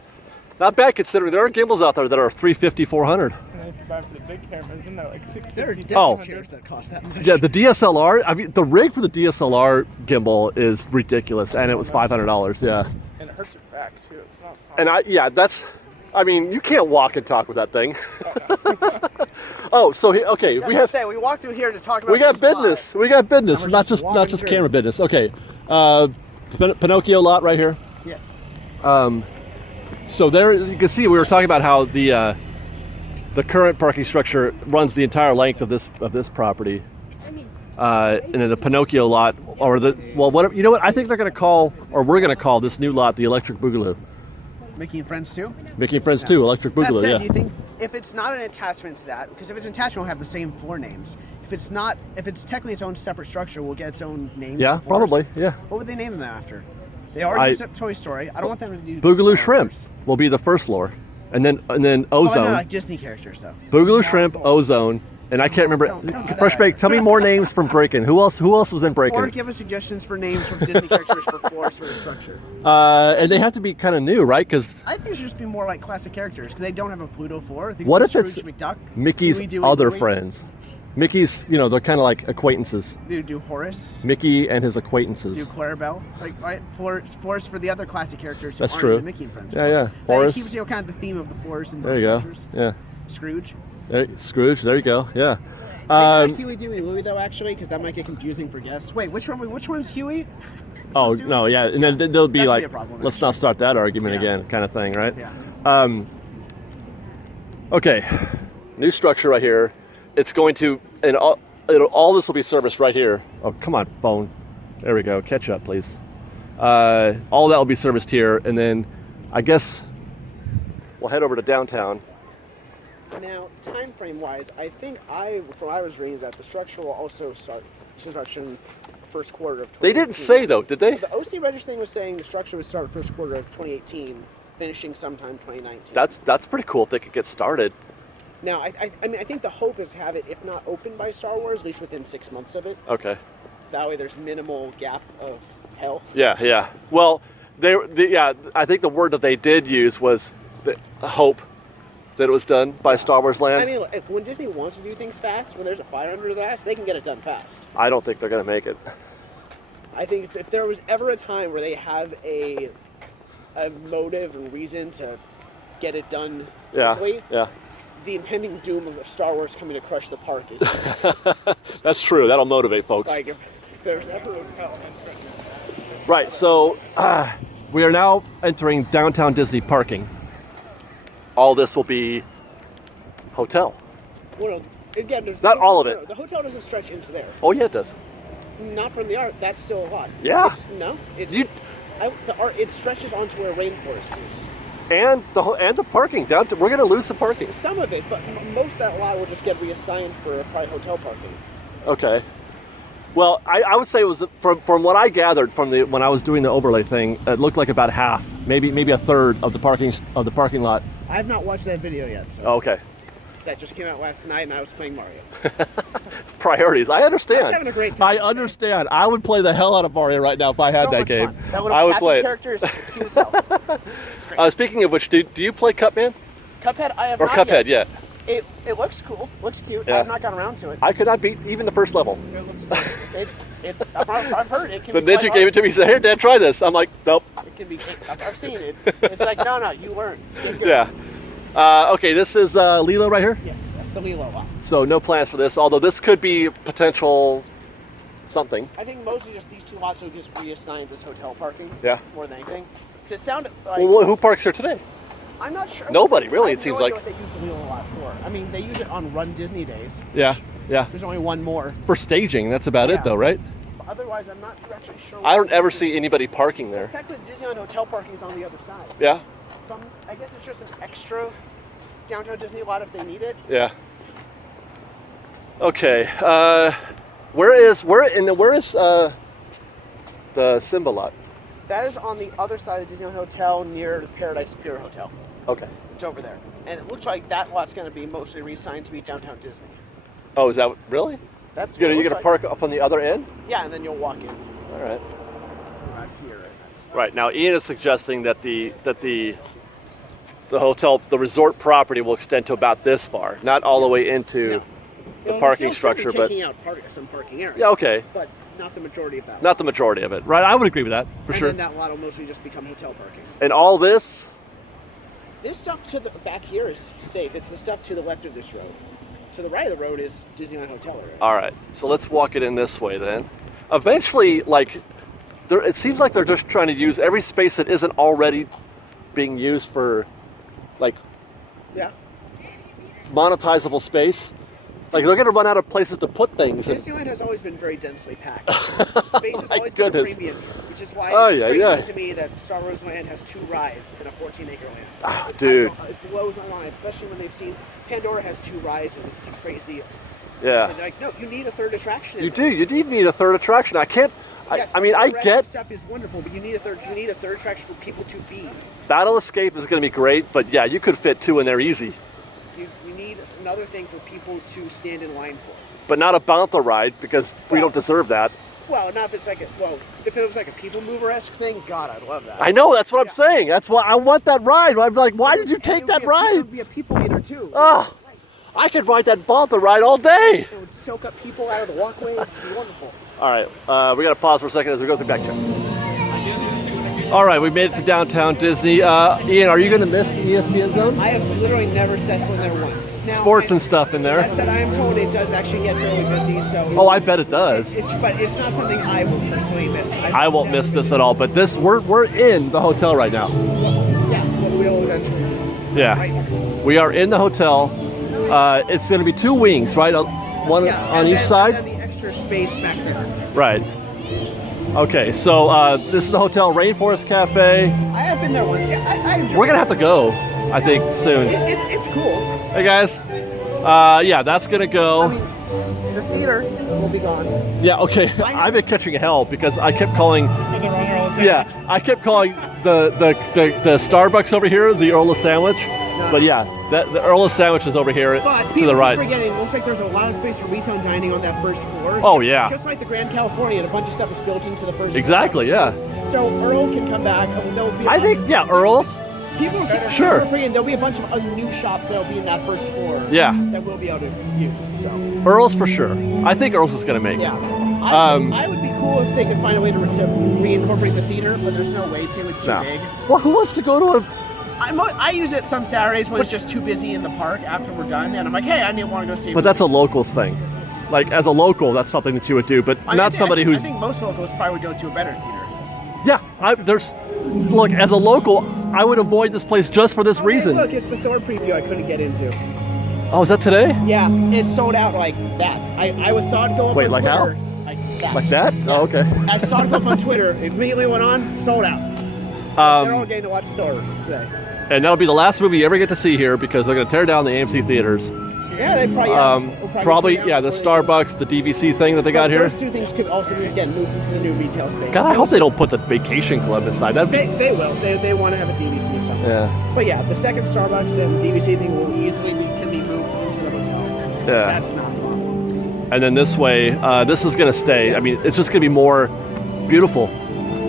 Not bad considering there are gimbals out there that are $350, $400. And if you buy for the big cameras, isn't that like $650? There are definitely chairs that cost that much. Yeah, the DSLR. I mean, the rig for the DSLR gimbal is ridiculous, and it was $500. Yeah. And it hurts your back too. It's not fun. And you can't walk and talk with that thing. Oh, so okay, we walked through here to talk about. We got business. We got business, not just camera business. Okay, Pinocchio lot right here. Yes. So there you can see we were talking about how the current parking structure runs the entire length of this property, and then the Pinocchio lot, or whatever. You know what? I think they're going to call, or we're going to call this new lot the Electric Boogaloo. Mickey and Friends 2? Mickey and Friends 2, Electric Boogaloo. That said, Yeah. do you think if it's not an attachment to that, because if it's an attachment, we'll have the same floor names. If it's technically its own separate structure, we'll get its own name. Yeah, probably. Yeah. What would they name them after? They already used up Toy Story. I don't want them to do Boogaloo Shrimp will be the first floor, and then Ozone. Oh, no, like Disney characters though. Boogaloo Shrimp, Ozone, and I can't remember. Fresh Bake. Tell me more names from Breakin'. Who else was in Breakin'? Or give us suggestions for names from Disney characters for floors for the structure. And they have to be kind of new, right? Because I think it should just be more like classic characters because they don't have a Pluto floor. What if it's McDuck, Mickey's other friends? Mickey's, they're kind of like acquaintances. They do Horace. Mickey and his acquaintances. Do Clarabelle, right? Floors for the other classic characters. That's who true. Aren't in the Mickey and Friends. Yeah. Horace. It keeps kind of the theme of the floors and there you go. structures. Yeah. Scrooge. Scrooge. There you go. Yeah. Huey, Dewey, Louie though, actually, because that might get confusing for guests. Wait, which one's Huey? Oh no, yeah, and then they'll be That'd like, be a problem, let's not start that argument again, kind of thing, right? Yeah. Okay, new structure right here. It's going to, and all this will be serviced right here. Oh, come on, phone. There we go. Catch up, please. All that will be serviced here, and then I guess we'll head over to downtown. Now, time frame wise, I think from what I was reading that the structure will also start construction first quarter of 2018. They didn't say though, did they? The OC Register thing was saying the structure would start first quarter of 2018, finishing sometime 2019. That's pretty cool if they could get started. Now, I think the hope is to have it, if not open by Star Wars, at least within 6 months of it. Okay. That way there's minimal gap of hell. Yeah. Well, Yeah, I think the word that they did use was hope that it was done by Star Wars Land. I mean, when Disney wants to do things fast, when there's a fire under their ass, they can get it done fast. I don't think they're going to make it. I think if there was ever a time where they have a motive and reason to get it done quickly, the impending doom of Star Wars coming to crush the park is That's true. That'll motivate folks. like if there's ever Right, so we are now entering downtown Disney parking. All this will be hotel. well, again, Not all of it. The hotel doesn't stretch into there. Oh yeah, it does. Not from the art. That's still a lot. Yeah. It's You- the art. It stretches onto where rainforest is. And the parking we're going to lose the parking. Some of it, but most of that lot will just get reassigned for private hotel parking. Okay. Well, I would say it was from what I gathered from when I was doing the overlay thing, it looked like about half, maybe a third of the parking lot. I have not watched that video yet. So. Oh, okay. That just came out last night, and I was playing Mario. Priorities. I understand. I was having a great time. I understand. I would play the hell out of Mario right now if I had So that much game. fun. That would I have would happy play it. characters. Cute as hell. Speaking of which, do you play Cupman? Cuphead, I have Or not Cuphead, yet. yeah. It looks cool. Looks cute. Yeah. I have not gotten around to it. I could not beat even the first level. It looks I've heard it can The be quite ninja gave it to me. He said, "Here, Dad, try this." I'm like, "Nope." It can be. I've seen it. It's like no, you learn. Get good. Yeah. Okay, this is Lilo right here. Yes, that's the Lilo lot. So no plans for this, although this could be potential something. I think mostly just these two lots will just reassign this hotel parking. Yeah. More than anything. To sound like Well, who parks here today? I'm not sure. Nobody, really, I have it seems no idea like. what they use the Lilo lot for. I mean, they use it on Run Disney days. Yeah. There's only one more. For staging, that's about Yeah. it, though, right? Otherwise, I'm not actually sure. I don't ever see anybody parking there. Technically, Disneyland hotel parking is on the other side. Yeah. I guess it's just an extra downtown Disney lot if they need it. Yeah. Okay. Where is the Simba lot? That is on the other side of the Disneyland Hotel near the Paradise Pier Hotel. Okay. It's over there. And it looks like that lot's going to be mostly reassigned to be downtown Disney. Oh, is that really? That's You're what it gonna looks park up on the other end? like. Yeah, and then you'll walk in. All right. That's here. That's Right now, Ian is suggesting that the hotel, the resort property, will extend to about this far, not all the way into the parking structure, but taking out some parking area. yeah, okay, But not the majority of that. not the majority of it. Right, I would agree with that for and sure. then that lot will mostly just become hotel parking. And all this, This stuff to the back here is safe. It's the stuff to the left of this road. To the right of the road is Disneyland Hotel area. all right. So let's walk it in this way then. Eventually, it seems like they're just trying to use every space that isn't already being used for, Yeah. monetizable space. Like they're gonna run out of places to put things. Disneyland has always been very densely packed. Space has My always been a goodness. premium, which is why Oh, it's yeah, crazy yeah. to me that Star Wars Land has 2 rides in a 14-acre land. Ah, dude. It blows my mind, especially when they've seen Pandora has 2 rides and it's crazy. Yeah. And they're like, no, you need a third attraction. You do. You need a third attraction. I can't. Yes, I mean, I the rest get of the stuff is wonderful, but you need a third. You need a third attraction for people to be. Battle Escape is going to be great, but yeah, you could fit 2 in there easy. You need another thing for people to stand in line for. But not a Bantha ride because we don't deserve that. Well, not if it's like if it was like a people mover-esque thing, God, I'd love that. I know. That's what I'm saying. That's why I want that ride. I'm like, why did you And take it that It ride? would be a people meter too. Oh, I could ride that Bantha ride all day. It would soak up people out of the walkways. It'd be wonderful. All right, we got to pause for a second as we go through back here. All right, we made it to downtown Disney. Ian, are you going to miss the ESPN zone? I have literally never set foot there once. Now, Sports and stuff in there. That said, I am told it does actually get fairly busy. So. Oh, I bet it does. But it's not something I will personally miss. I won't miss this at all. But we're in the hotel right now. Yeah, but we'll eventually. Yeah, Right. we are in the hotel. It's going to be 2 wings, right? One Yeah, on and each then, side. And then the extra space back there. Right. Okay, so this is the Hotel Rainforest Cafe. I have been there once. Yeah, I enjoy We're gonna it. have to go, I think, soon. It's cool. Hey guys. Yeah, that's gonna go. I mean, the theater will be gone. Yeah, okay. I've been catching hell because I kept calling. Yeah, I kept calling the Starbucks over here the Earl of Sandwich, But yeah, the Earl's Sandwich is over here But to people the right. keep forgetting, it looks like there's a lot of space for retail and dining on that first floor. Oh, yeah. Just like the Grand California, and a bunch of stuff is built into the first Exactly, floor. yeah. So Earl can come back. There'll be I think, yeah, Earl's. People Sure. are forgetting there'll be a bunch of other new shops that'll be in that first floor. Yeah. That we'll be able to use. So Earl's for sure. I think Earl's is going to make it. yeah. I would be cool if they could find a way to reincorporate the theater, but there's no way to. It's too No. big. Well, who wants to go to a... I use it some Saturdays when it's just too busy in the park after we're done, and I'm like, hey, I didn't want to go see. But that's a locals thing. Like, as a local, that's something that you would do, but not somebody who's... I think most locals probably would go to a better theater. Yeah, look, as a local, I would avoid this place just for this reason. Look, it's the Thor preview I couldn't get into. Oh, is that today? Yeah, it's sold out like that. I saw it go up Wait, on like Twitter. how? Like that. Like that? Oh, okay. I saw it go up on Twitter. Immediately went on, sold out. They're all getting to watch Thor today. And that'll be the last movie you ever get to see here because they're going to tear down the AMC theaters. Yeah, they probably. We'll probably, tear down yeah, the before they Starbucks, the DVC thing that they got here. Those two things could also be, again, moved into the new retail space. God, I hope they don't put the vacation club inside. That'd be... They will. They want to have a DVC somewhere. Yeah. But yeah, the second Starbucks and DVC thing will easily can be moved into the hotel. Yeah. That's not a problem. And then this way, this is going to stay. I mean, it's just going to be more beautiful,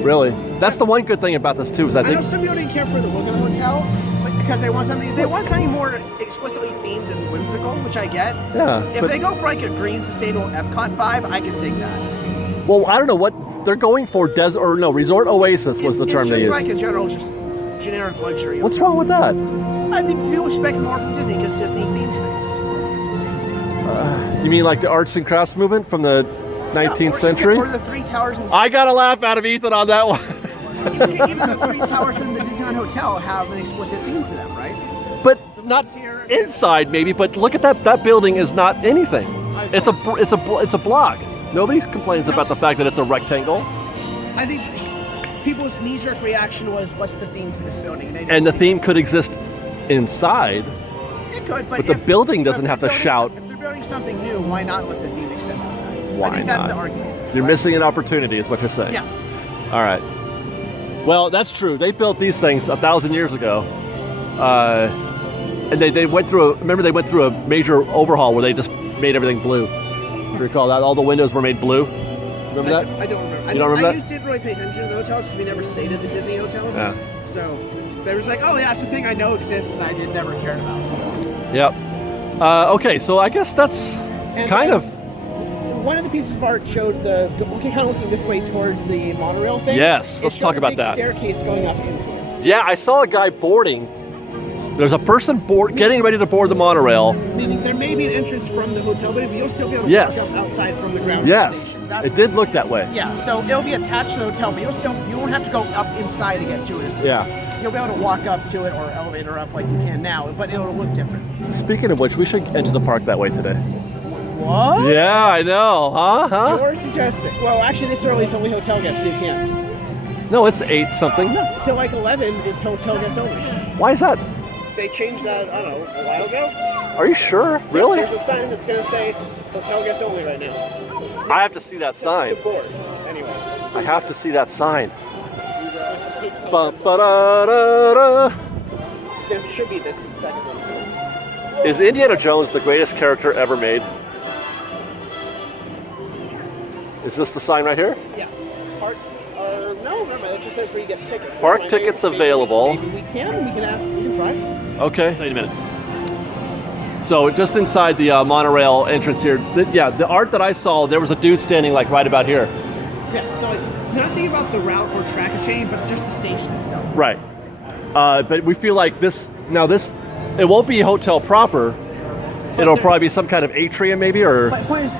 really. That's the one good thing about this, too, is I I know think... some people didn't care for the look of the hotel, but because they want something more explicitly themed and whimsical, which I get. Yeah. If they go for like a green, sustainable Epcot vibe, I can dig that. Well, I don't know what they're going for. Resort Oasis was the term they It's used. just like a general, just generic luxury. What's wrong with that? I think people expect more from Disney because Disney themes things. You mean like the arts and crafts movement from the 19th century? Or the three towers. I got a laugh out of Ethan on that one. Even the three towers in the Disneyland Hotel have an explicit theme to them, right? But not inside, maybe. But look at that. That building is not anything. It's a block. Nobody complains about the fact that it's a rectangle. I think people's knee-jerk reaction was, "What's the theme to this building?" And the theme could exist inside. It could, but the building doesn't have to shout. If they're building something new, why not let the theme extend outside? Why I think that's the argument. You're missing an opportunity, is what you're saying. Yeah. All right. Well, that's true. They built these things 1,000 years ago, and they went through. Remember, they went through a major overhaul where they just made everything blue. Do you recall that? All the windows were made blue. Remember that? I don't remember. You don't remember I that? didn't really pay attention to the hotels because we never stayed at the Disney hotels. Yeah. So they were just like, "Oh, yeah, it's a thing I know exists, and I never cared about." So. Yep. Okay, so I guess that's kind of. One of the pieces of art showed kind of looking this way towards the monorail thing. Yes, let's talk about a big that. Staircase going up into it. Yeah, I saw a guy boarding. There's a person getting ready to board the monorail. Meaning there may be an entrance from the hotel, but you'll still be able to Yes. walk up outside from the ground. Yes, it did look that way. Yeah, so it'll be attached to the hotel, but you won't have to go up inside to get to it. Yeah. You'll be able to walk up to it or elevator up like you can now, but it'll look different. Speaking of which, we should enter the park that way today. What? Yeah, I know. Huh? You're suggesting. Well, actually, this early is only hotel guests, so you can't. No, it's 8 something. No, till like 11, it's hotel guests only. Why is that? They changed that, I don't know, a while ago. Are you sure? Really? There's a sign that's going to say hotel guests only right now. I have to see that sign. To board, anyways. I have to see that sign. It should be this second one. Is Indiana Jones the greatest character ever made? Is this the sign right here? Yeah. No, remember, it just says where you get tickets. Park tickets available. Maybe we can ask, we can try. Okay. Wait a minute. So just inside the monorail entrance here, the art that I saw, there was a dude standing like right about here. Yeah, so nothing about the route or track is changed, but just the station itself. Right. But we feel like it won't be a hotel proper. It'll probably be some kind of atrium maybe, or... But the point is,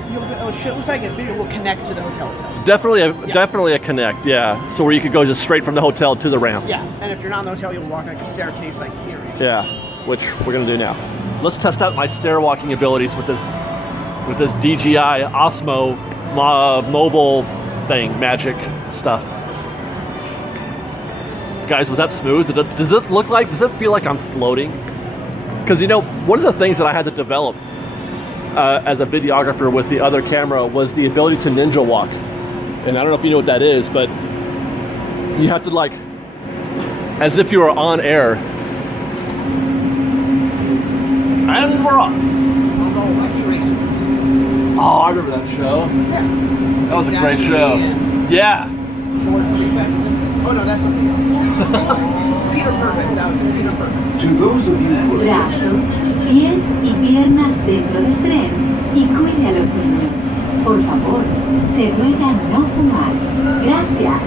it looks like it will connect to the hotel itself. Definitely a connect, yeah. So where you could go just straight from the hotel to the ramp. Yeah, and if you're not in the hotel, you'll walk like a staircase like here. Yeah, which we're gonna do now. Let's test out my stair walking abilities with this DJI Osmo mobile thing, magic stuff. Guys, was that smooth? Does it feel like I'm floating? Because one of the things that I had to develop as a videographer with the other camera was the ability to ninja walk. And I don't know if you know what that is, but you have to as if you were on air, And we're off. Although Lucky Races. Oh, I remember that show. Yeah. That was a great show. Yeah. Lord Prefect. Oh no, that's something else. Peter Perfect. That was Peter Perfect. To those of you who are Brazos, pies y piernas dentro del tren y cuide a los niños. Por favor, se ruega no fumar. Gracias.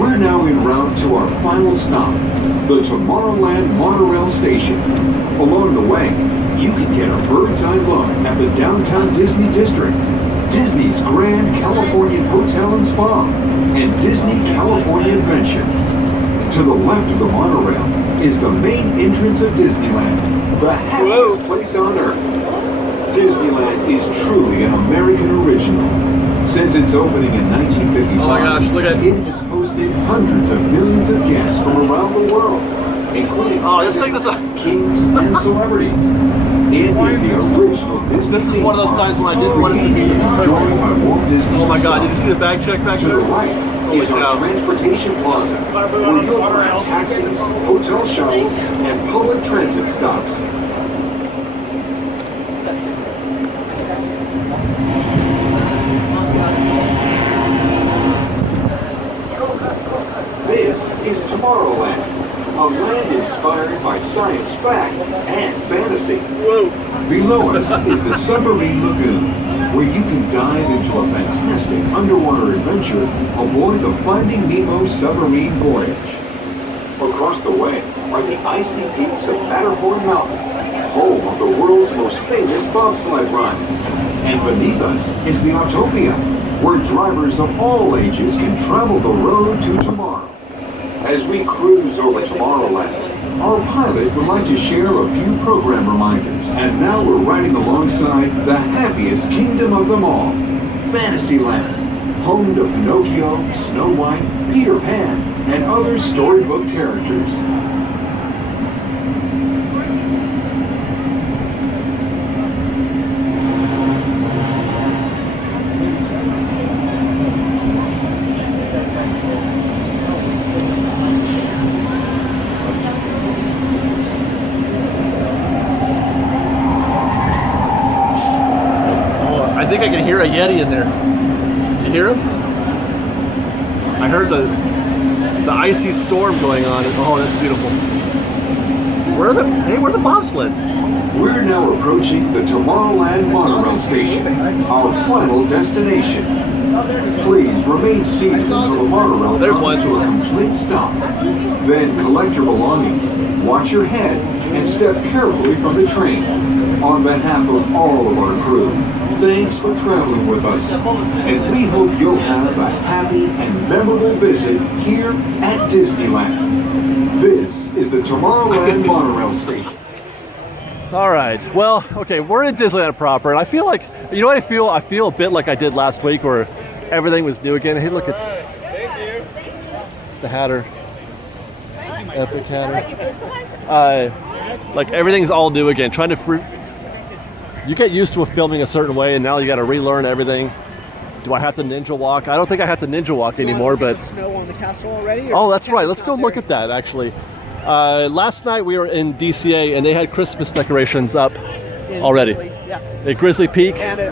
We're now en route to our final stop, the Tomorrowland Monorail Station. Along the way, you can get a bird's eye look at the downtown Disney District, Disney's Grand Californian Hotel and Spa, and Disney California Adventure. To the left of the monorail is the main entrance of Disneyland, the happiest place on Earth. Disneyland is truly an American original. Since its opening in 1955, Oh my gosh, look at it has hosted hundreds of millions of guests from around the world, including this thing is kings and celebrities. It is the original Disney. This is one of those times when I didn't want it to be Joined by Walt Disney. Oh my God, did you himself. see the bag check back To there? the right is our transportation plaza, where you'll find taxis, hotel shuttles, and public transit stops. This is Tomorrowland, a land inspired by science fact and fantasy. Below us is the Submarine Lagoon, where you can dive into a fantastic underwater adventure aboard the Finding Nemo submarine voyage. Across the way are the icy peaks of Matterhorn Mountain, home of the world's most famous bobsled run. And beneath us is the Autopia, where drivers of all ages can travel the road to tomorrow. As we cruise over Tomorrowland, our pilot would like to share a few program reminders. And now we're riding alongside the happiest kingdom of them all, Fantasyland, home to Pinocchio, Snow White, Peter Pan, and other storybook characters. I think I can hear a Yeti in there. You hear him? I heard the icy storm going on. Oh, that's beautiful. Where are the bobsleds? We're now approaching the Tomorrowland Monorail Station, our final destination. Please remain seated until the monorail comes to a complete stop. Then collect your belongings, watch your head, and step carefully from the train. On behalf of all of our crew, thanks for traveling with us, and we hope you'll have a happy and memorable visit here at Disneyland. This is the Tomorrowland Monorail Station. All right. Well, okay, we're in Disneyland proper, and I feel like, you know what I feel? I feel a bit like I did last week, where everything was new again. Hey, look, it's the Hatter. Epic Hatter. Like everything's all new again. Trying to you get used to filming a certain way, and now you got to relearn everything. Do I have to ninja walk? I don't think I have to ninja walk anymore, but Snow on the castle already? oh, that's right. Let's go look at that. Actually, last night we were in DCA, and they had Christmas decorations up already. Yeah. At Grizzly Peak And a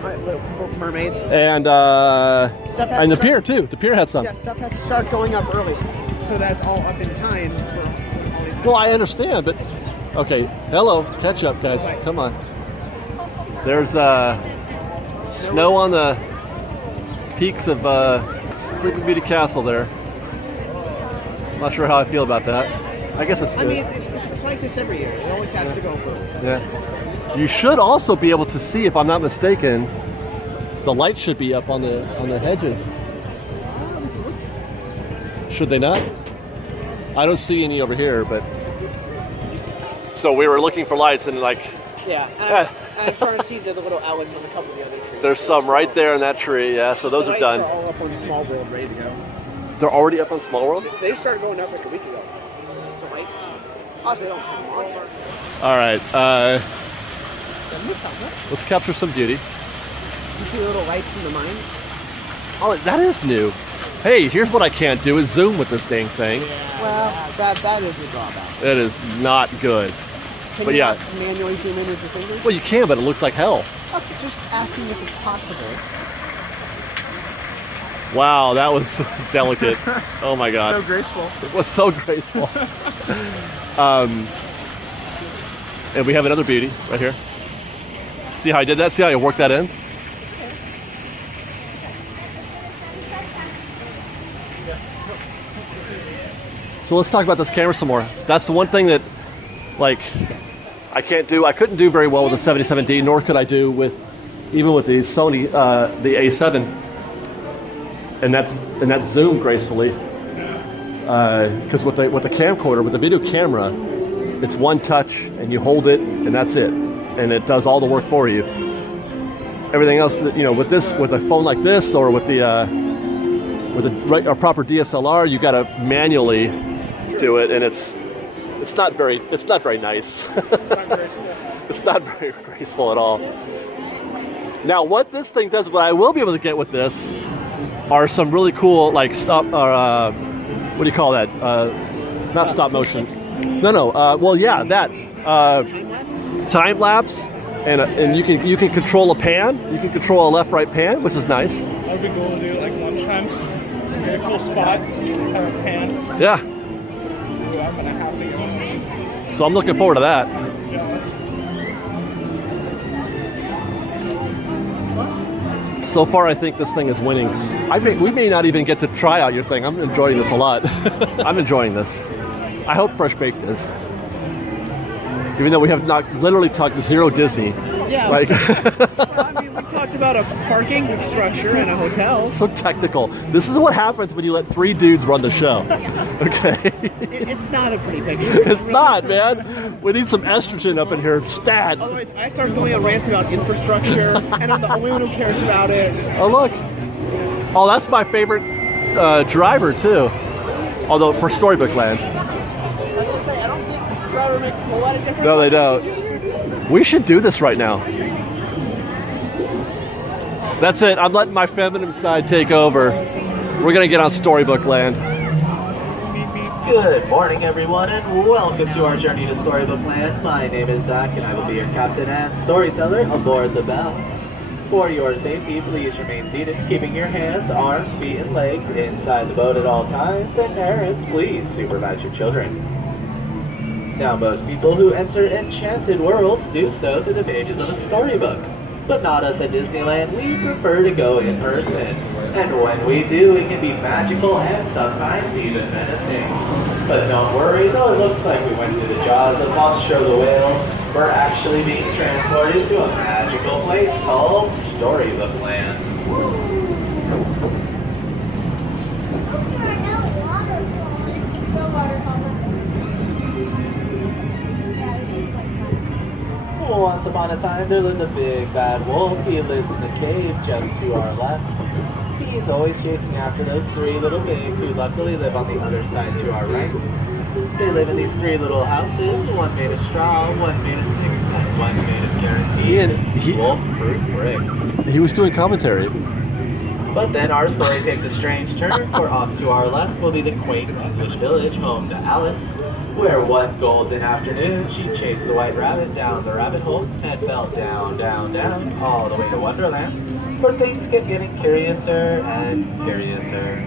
mermaid. and the pier too. The pier had some. Yeah, stuff has to start going up early, so that's all up in time for all these. Well, I understand, but okay. Hello, catch up, guys. Come on. There's snow on the peaks of Sleeping Beauty Castle there. I'm not sure how I feel about that. I guess it's good. I mean, it's like this every year. It always has to go early. Yeah. You should also be able to see, if I'm not mistaken, the lights should be up on the hedges. Should they not? I don't see any over here, but so we were looking for lights and like I'm starting to see the little outlets on a couple of the other trees. there's some right there in that tree. Yeah, so those The are lights done. are all up on Small World, ready to go. They're already up on Small World? They started going up like a week ago. The lights. Honestly, they don't take long. All right. Let's capture some beauty. You see the little lights in the mine? Oh, that is new. Hey, here's what I can't do is zoom with this dang thing. Well, that is a drawback. It is not good. But yeah. Manually zoom in with your fingers? Well, you can, but it looks like hell. Okay, just asking if it's possible. Wow, that was delicate. Oh my God. So graceful. It was so graceful. And we have another beauty right here. See how I did that? See how I worked that in? So let's talk about this camera some more. That's the one thing that, like, I couldn't do very well with the 77D, nor could I do even with the Sony, the A7. And that's zoomed gracefully. Because with the camcorder, with the video camera, it's one touch and you hold it and that's it. And it does all the work for you. Everything else, with a phone like this or with a proper DSLR, you got to manually do it, and it's not very nice. It's not very graceful at all. Now, what this thing does, what I will be able to get with this, are some really cool what do you call that? Not stop motion. No. Well, yeah, that time lapse, and you can control a pan. You can control a left-right pan, which is nice. That would be cool to do like lunchtime. Get a cool spot, have a pan. Yeah. Ooh, I'm gonna have to get one of these. So I'm looking forward to that. Jealous. So far, I think this thing is winning. We may not even get to try out your thing. I'm enjoying this a lot. I'm enjoying this. I hope Fresh Baked is. Even though we have not literally talked zero Disney. Yeah. Like, Well, I mean, we talked about a parking structure in a hotel. so technical. This is what happens when you let 3 dudes run the show. Okay? It's not a pretty picture. It's not, man. We need some estrogen up in here. Stat. Otherwise, I start going on rants about infrastructure, and I'm the only one who cares about it. Oh, look. Oh, that's my favorite driver, too. Although, for Storybook Land. I was gonna say, I don't think the driver makes a whole lot of difference. No, they don't. We should do this right now. That's it. I'm letting my feminine side take over. We're going to get on Storybook Land. Good morning, everyone, and welcome to our journey to Storybook Land. My name is Zach, and I will be your captain and storyteller aboard the Belle. For your safety, please remain seated, keeping your hands, arms, feet, and legs inside the boat at all times, and parents, please supervise your children. Now, most people who enter enchanted worlds do so through the pages of a storybook. But not us at Disneyland, we prefer to go in person. And when we do, it can be magical and sometimes even menacing. But don't worry, though it looks like we went through the jaws of Monstro the Whale, we're actually being transported to a magical place called Storybook Land. Once upon a time, there lived a big bad wolf. He lives in the cave just to our left. He's always chasing after those 3 little pigs who luckily live on the other side to our right. They live in these 3 little houses, one made of straw, one made of sticks, and one made of guaranteed wolf-proof brick. He was doing commentary. But then our story takes a strange turn, for off to our left will be the quaint English village home to Alice, where one golden afternoon she chased the white rabbit down the rabbit hole and fell down, down, down, all the way to Wonderland, where things kept getting curiouser and curiouser.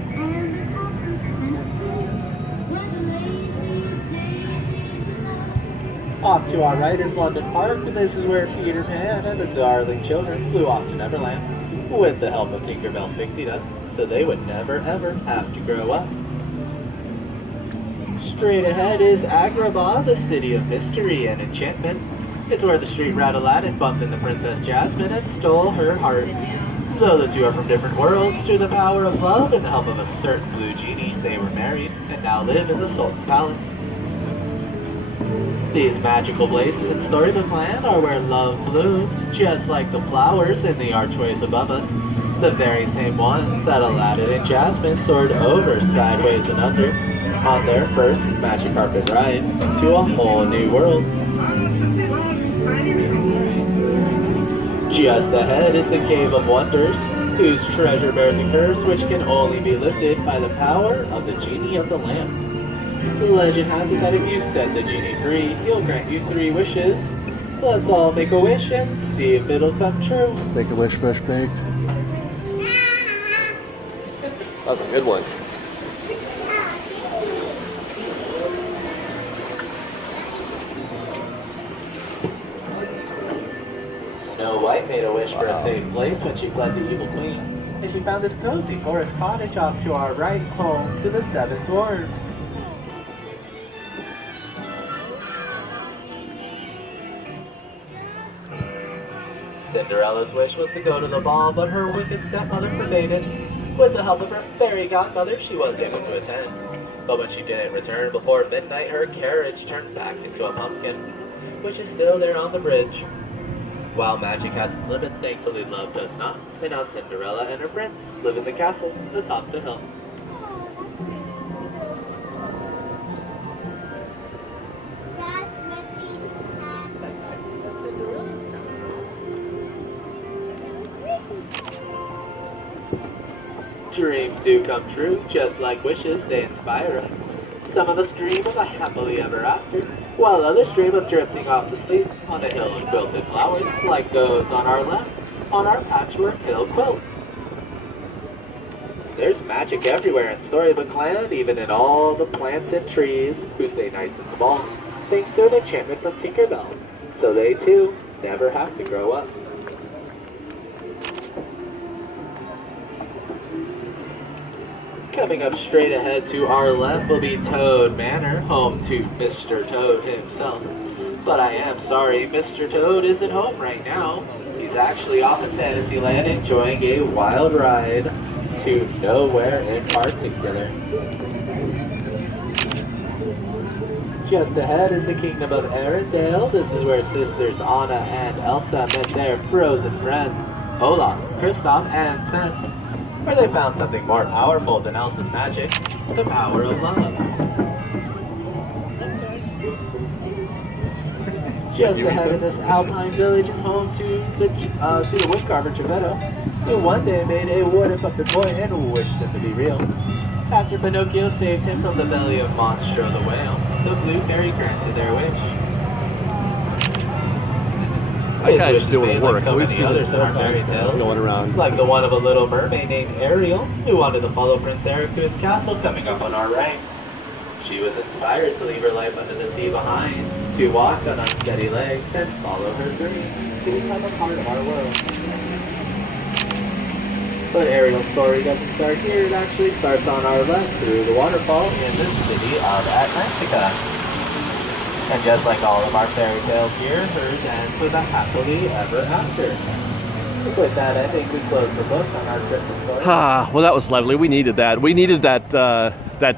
Off to our right is London Park, and this is where Peter Pan and the darling children flew off to Neverland, with the help of Tinkerbell Pixie Dust, so they would never ever have to grow up. Straight ahead is Agrabah, the city of mystery and enchantment. It's where the street rat Aladdin bumped into Princess Jasmine and stole her heart. Though the two are from different worlds, through the power of love and the help of a certain blue genie, they were married and now live in the Sultan's palace. These magical places in Storybook Land are where love blooms, just like the flowers in the archways above us. The very same ones that Aladdin and Jasmine soared over sideways and under on their first magic carpet ride to a whole new world. Just ahead is the Cave of Wonders, whose treasure bears a curse which can only be lifted by the power of the Genie of the Lamp. The legend has it that if you set the genie free, he'll grant you 3 wishes. Let's all make a wish and see if it'll come true. Make a wish, fresh baked. That's a good one. Snow White made a wish for a safe place when she fled the evil queen, and she found this cozy forest cottage off to our right, home to the 7th Ward. Cinderella's wish was to go to the ball, but her wicked stepmother forbade it. With the help of her fairy godmother, she was able to attend. But when she didn't return before midnight, her carriage turned back into a pumpkin, which is still there on the bridge. While magic has its limits, thankfully love does not. And now Cinderella and her prince live in the castle atop the hill. Dreams do come true, just like wishes, they inspire us. Some of us dream of a happily ever after, while others dream of drifting off to sleep on a hill of quilted flowers, like those on our left, on our patchwork hill quilt. There's magic everywhere in Storybook Land, even in all the plants and trees, who stay nice and small, thanks to an enchantment from Tinkerbell, so they too never have to grow up. Coming up straight ahead to our left will be Toad Manor, home to Mr. Toad himself. But I am sorry, Mr. Toad isn't home right now. He's actually off in Fantasyland enjoying a wild ride to nowhere in particular. Just ahead is the Kingdom of Arendelle. This is where sisters Anna and Elsa met their frozen friends, Olaf, Kristoff, and Sven. Where they found something more powerful than Elsa's magic, the power of love. Just ahead of this alpine village is home to the wind carver Geppetto, who one day made a wooden puppet boy and wished him to be real. After Pinocchio saved him from the belly of Monstro the whale, the blue fairy granted their wish. That guy is doing work. Like so many others in our fairy tales, going around. like the one of a little mermaid named Ariel, who wanted to follow Prince Eric to his castle coming up on our right. She was inspired to leave her life under the sea behind, to walk on unsteady legs and follow her dreams, to become a part of our world. But Ariel's story doesn't start here, it actually starts on our left through the waterfall in the city of Atlantica. And just like all of our fairy tales here, hers ends with a happily ever after. With that, I think we close the book on our Christmas story. Well, that was lovely. We needed that. We needed that,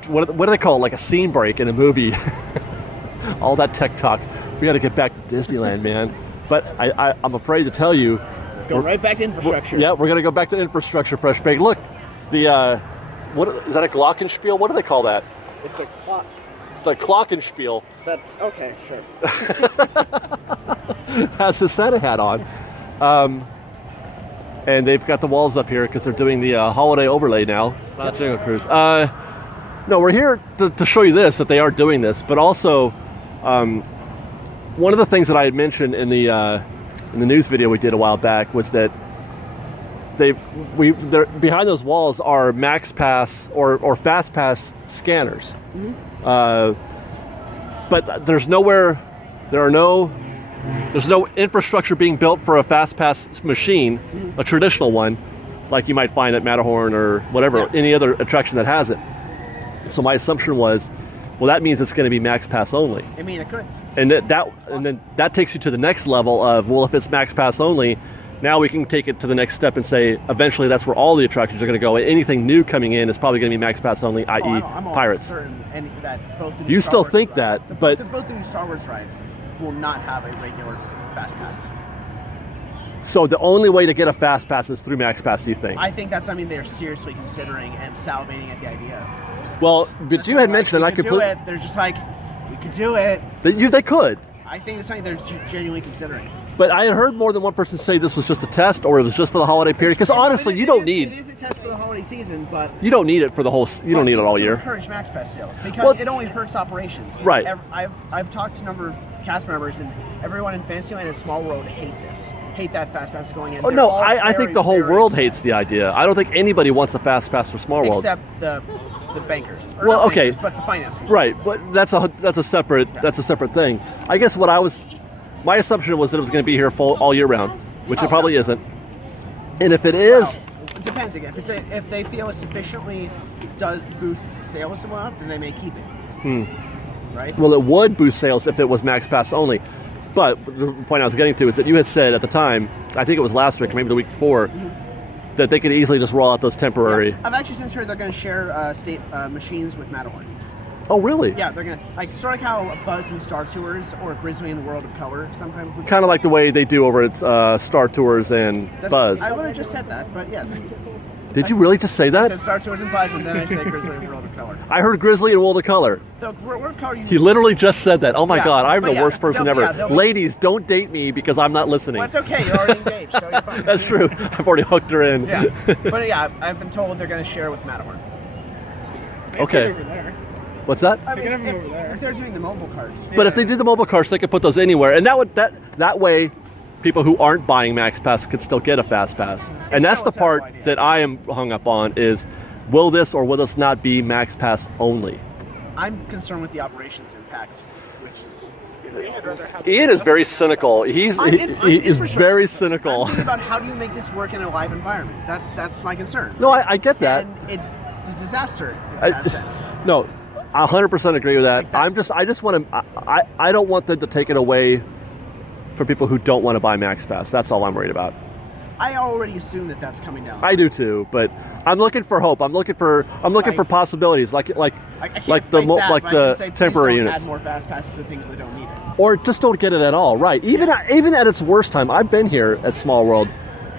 what do they call it, like a scene break in a movie. All that tech talk. We got to get back to Disneyland, man. But I'm afraid to tell you. Go right back to infrastructure. We're going to go back to infrastructure, fresh baked. Look, what is that, a glockenspiel? What do they call that? It's a clock. It's a glockenspiel. That's okay, sure. Has the Santa hat on. And they've got the walls up here because they're doing the holiday overlay now. It's not Jungle Cruise. No, we're here to show you this, that they are doing this, but also one of the things that I had mentioned in the news video we did a while back was that they're behind those walls are Max Pass or Fast Pass scanners. Mm-hmm. But there's no infrastructure being built for a Fast Pass machine, a traditional one, like you might find at Matterhorn or whatever, any other attraction that has it. So my assumption was, well, that means it's going to be Max Pass only. I mean, it could. And then that takes you to the next level of, well, if it's Max Pass only, now we can take it to the next step and say, eventually that's where all the attractions are going to go. Anything new coming in is probably going to be Max Pass only, i.e. Pirates. You still think that, but both the new Star Wars rides will not have a regular Fast Pass. So the only way to get a Fast Pass is through Max Pass, you think? I think that's something they're seriously considering and salivating at the idea of. Well, but you had mentioned, and I could do it. They're just like, we could do it. They could. I think it's something they're genuinely considering. But I had heard more than one person say this was just a test, or it was just for the holiday period. Because honestly, you don't need. It is a test for the holiday season, but you don't need it for the whole. You don't need it all year. Encourage Max Pass sales because it only hurts operations. Right. I've talked to a number of cast members, and everyone in Fantasyland and Small World hate that fast pass going in. Oh no, I think the whole world hates the idea. I don't think anybody wants a fast pass for Small World. Except the bankers. Or well, not okay, bankers, but the finance people. Right, but that's a separate thing. I guess my assumption was that it was going to be here all year round, which it probably isn't. And if it is, it depends again. If they feel it sufficiently does boost sales enough, then they may keep it. Right. Well, it would boost sales if it was Max Pass only. But the point I was getting to is that you had said at the time, I think it was last week, maybe the week before, that they could easily just roll out those temporary. Yeah. I've actually since heard they're going to share state machines with Matterhorn. Oh, really? Yeah, they're going to, sort of how Buzz in Star Tours or Grizzly in the World of Color sometimes. Kind of like the way they do over at Star Tours and Buzz. I would have just said that, but yes. Did you really just say that? I said Star Tours and Buzz, and then I said Grizzly in the World of Color. I heard Grizzly and World of Color. The World of Color. He literally just said that. Oh my God, I'm the worst person ever. Yeah, Ladies, don't date me because I'm not listening. Well, it's okay. You're already engaged, so you're fine. That's true. I've already hooked her in. Yeah, but yeah, I've been told they're going to share with Matterhorn. Okay. What's that? I mean, if they're doing the mobile carts. But if they did the mobile carts, they could put those anywhere, and that way, people who aren't buying Max Pass could still get a Fast Pass. And that's the part that I am hung up on is, will this or will this not be Max Pass only? I'm concerned with the operations impact, which is. Ian is very cynical. He's very cynical. I'm thinking about how do you make this work in a live environment. That's my concern. No, I get that. And it's a disaster in that sense. No, I 100% agree with that. I just want to. I don't want them to take it away for people who don't want to buy Max Pass. That's all I'm worried about. I already assume that that's coming down. I do too, but I'm looking for hope. I'm looking for possibilities, like the temporary units. Add more fast passes to things that don't need it. Or just don't get it at all. Right? Even at its worst time, I've been here at Small World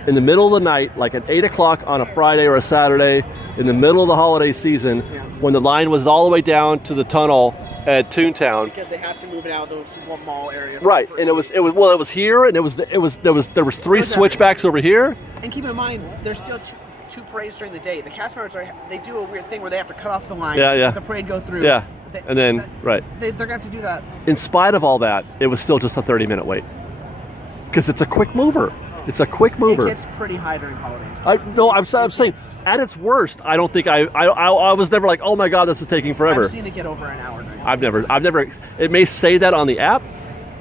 in the middle of the night, like at 8 o'clock on a Friday or a Saturday, in the middle of the holiday season, when the line was all the way down to the tunnel at Toontown. Because they have to move it out of those mall area. Right, and it was here, and there was 3 switchbacks over here. And keep in mind, there's still two parades during the day. The cast members they do a weird thing where they have to cut off the line. Yeah. Let the parade go through. Yeah, and then they're going to have to do that. In spite of all that, it was still just a 30-minute wait because it's a quick mover. It's a quick mover. It gets pretty high during holiday time. I'm saying at its worst, I don't think I was never like, oh my God, this is taking forever. I've seen it get over an hour. I've never. It may say that on the app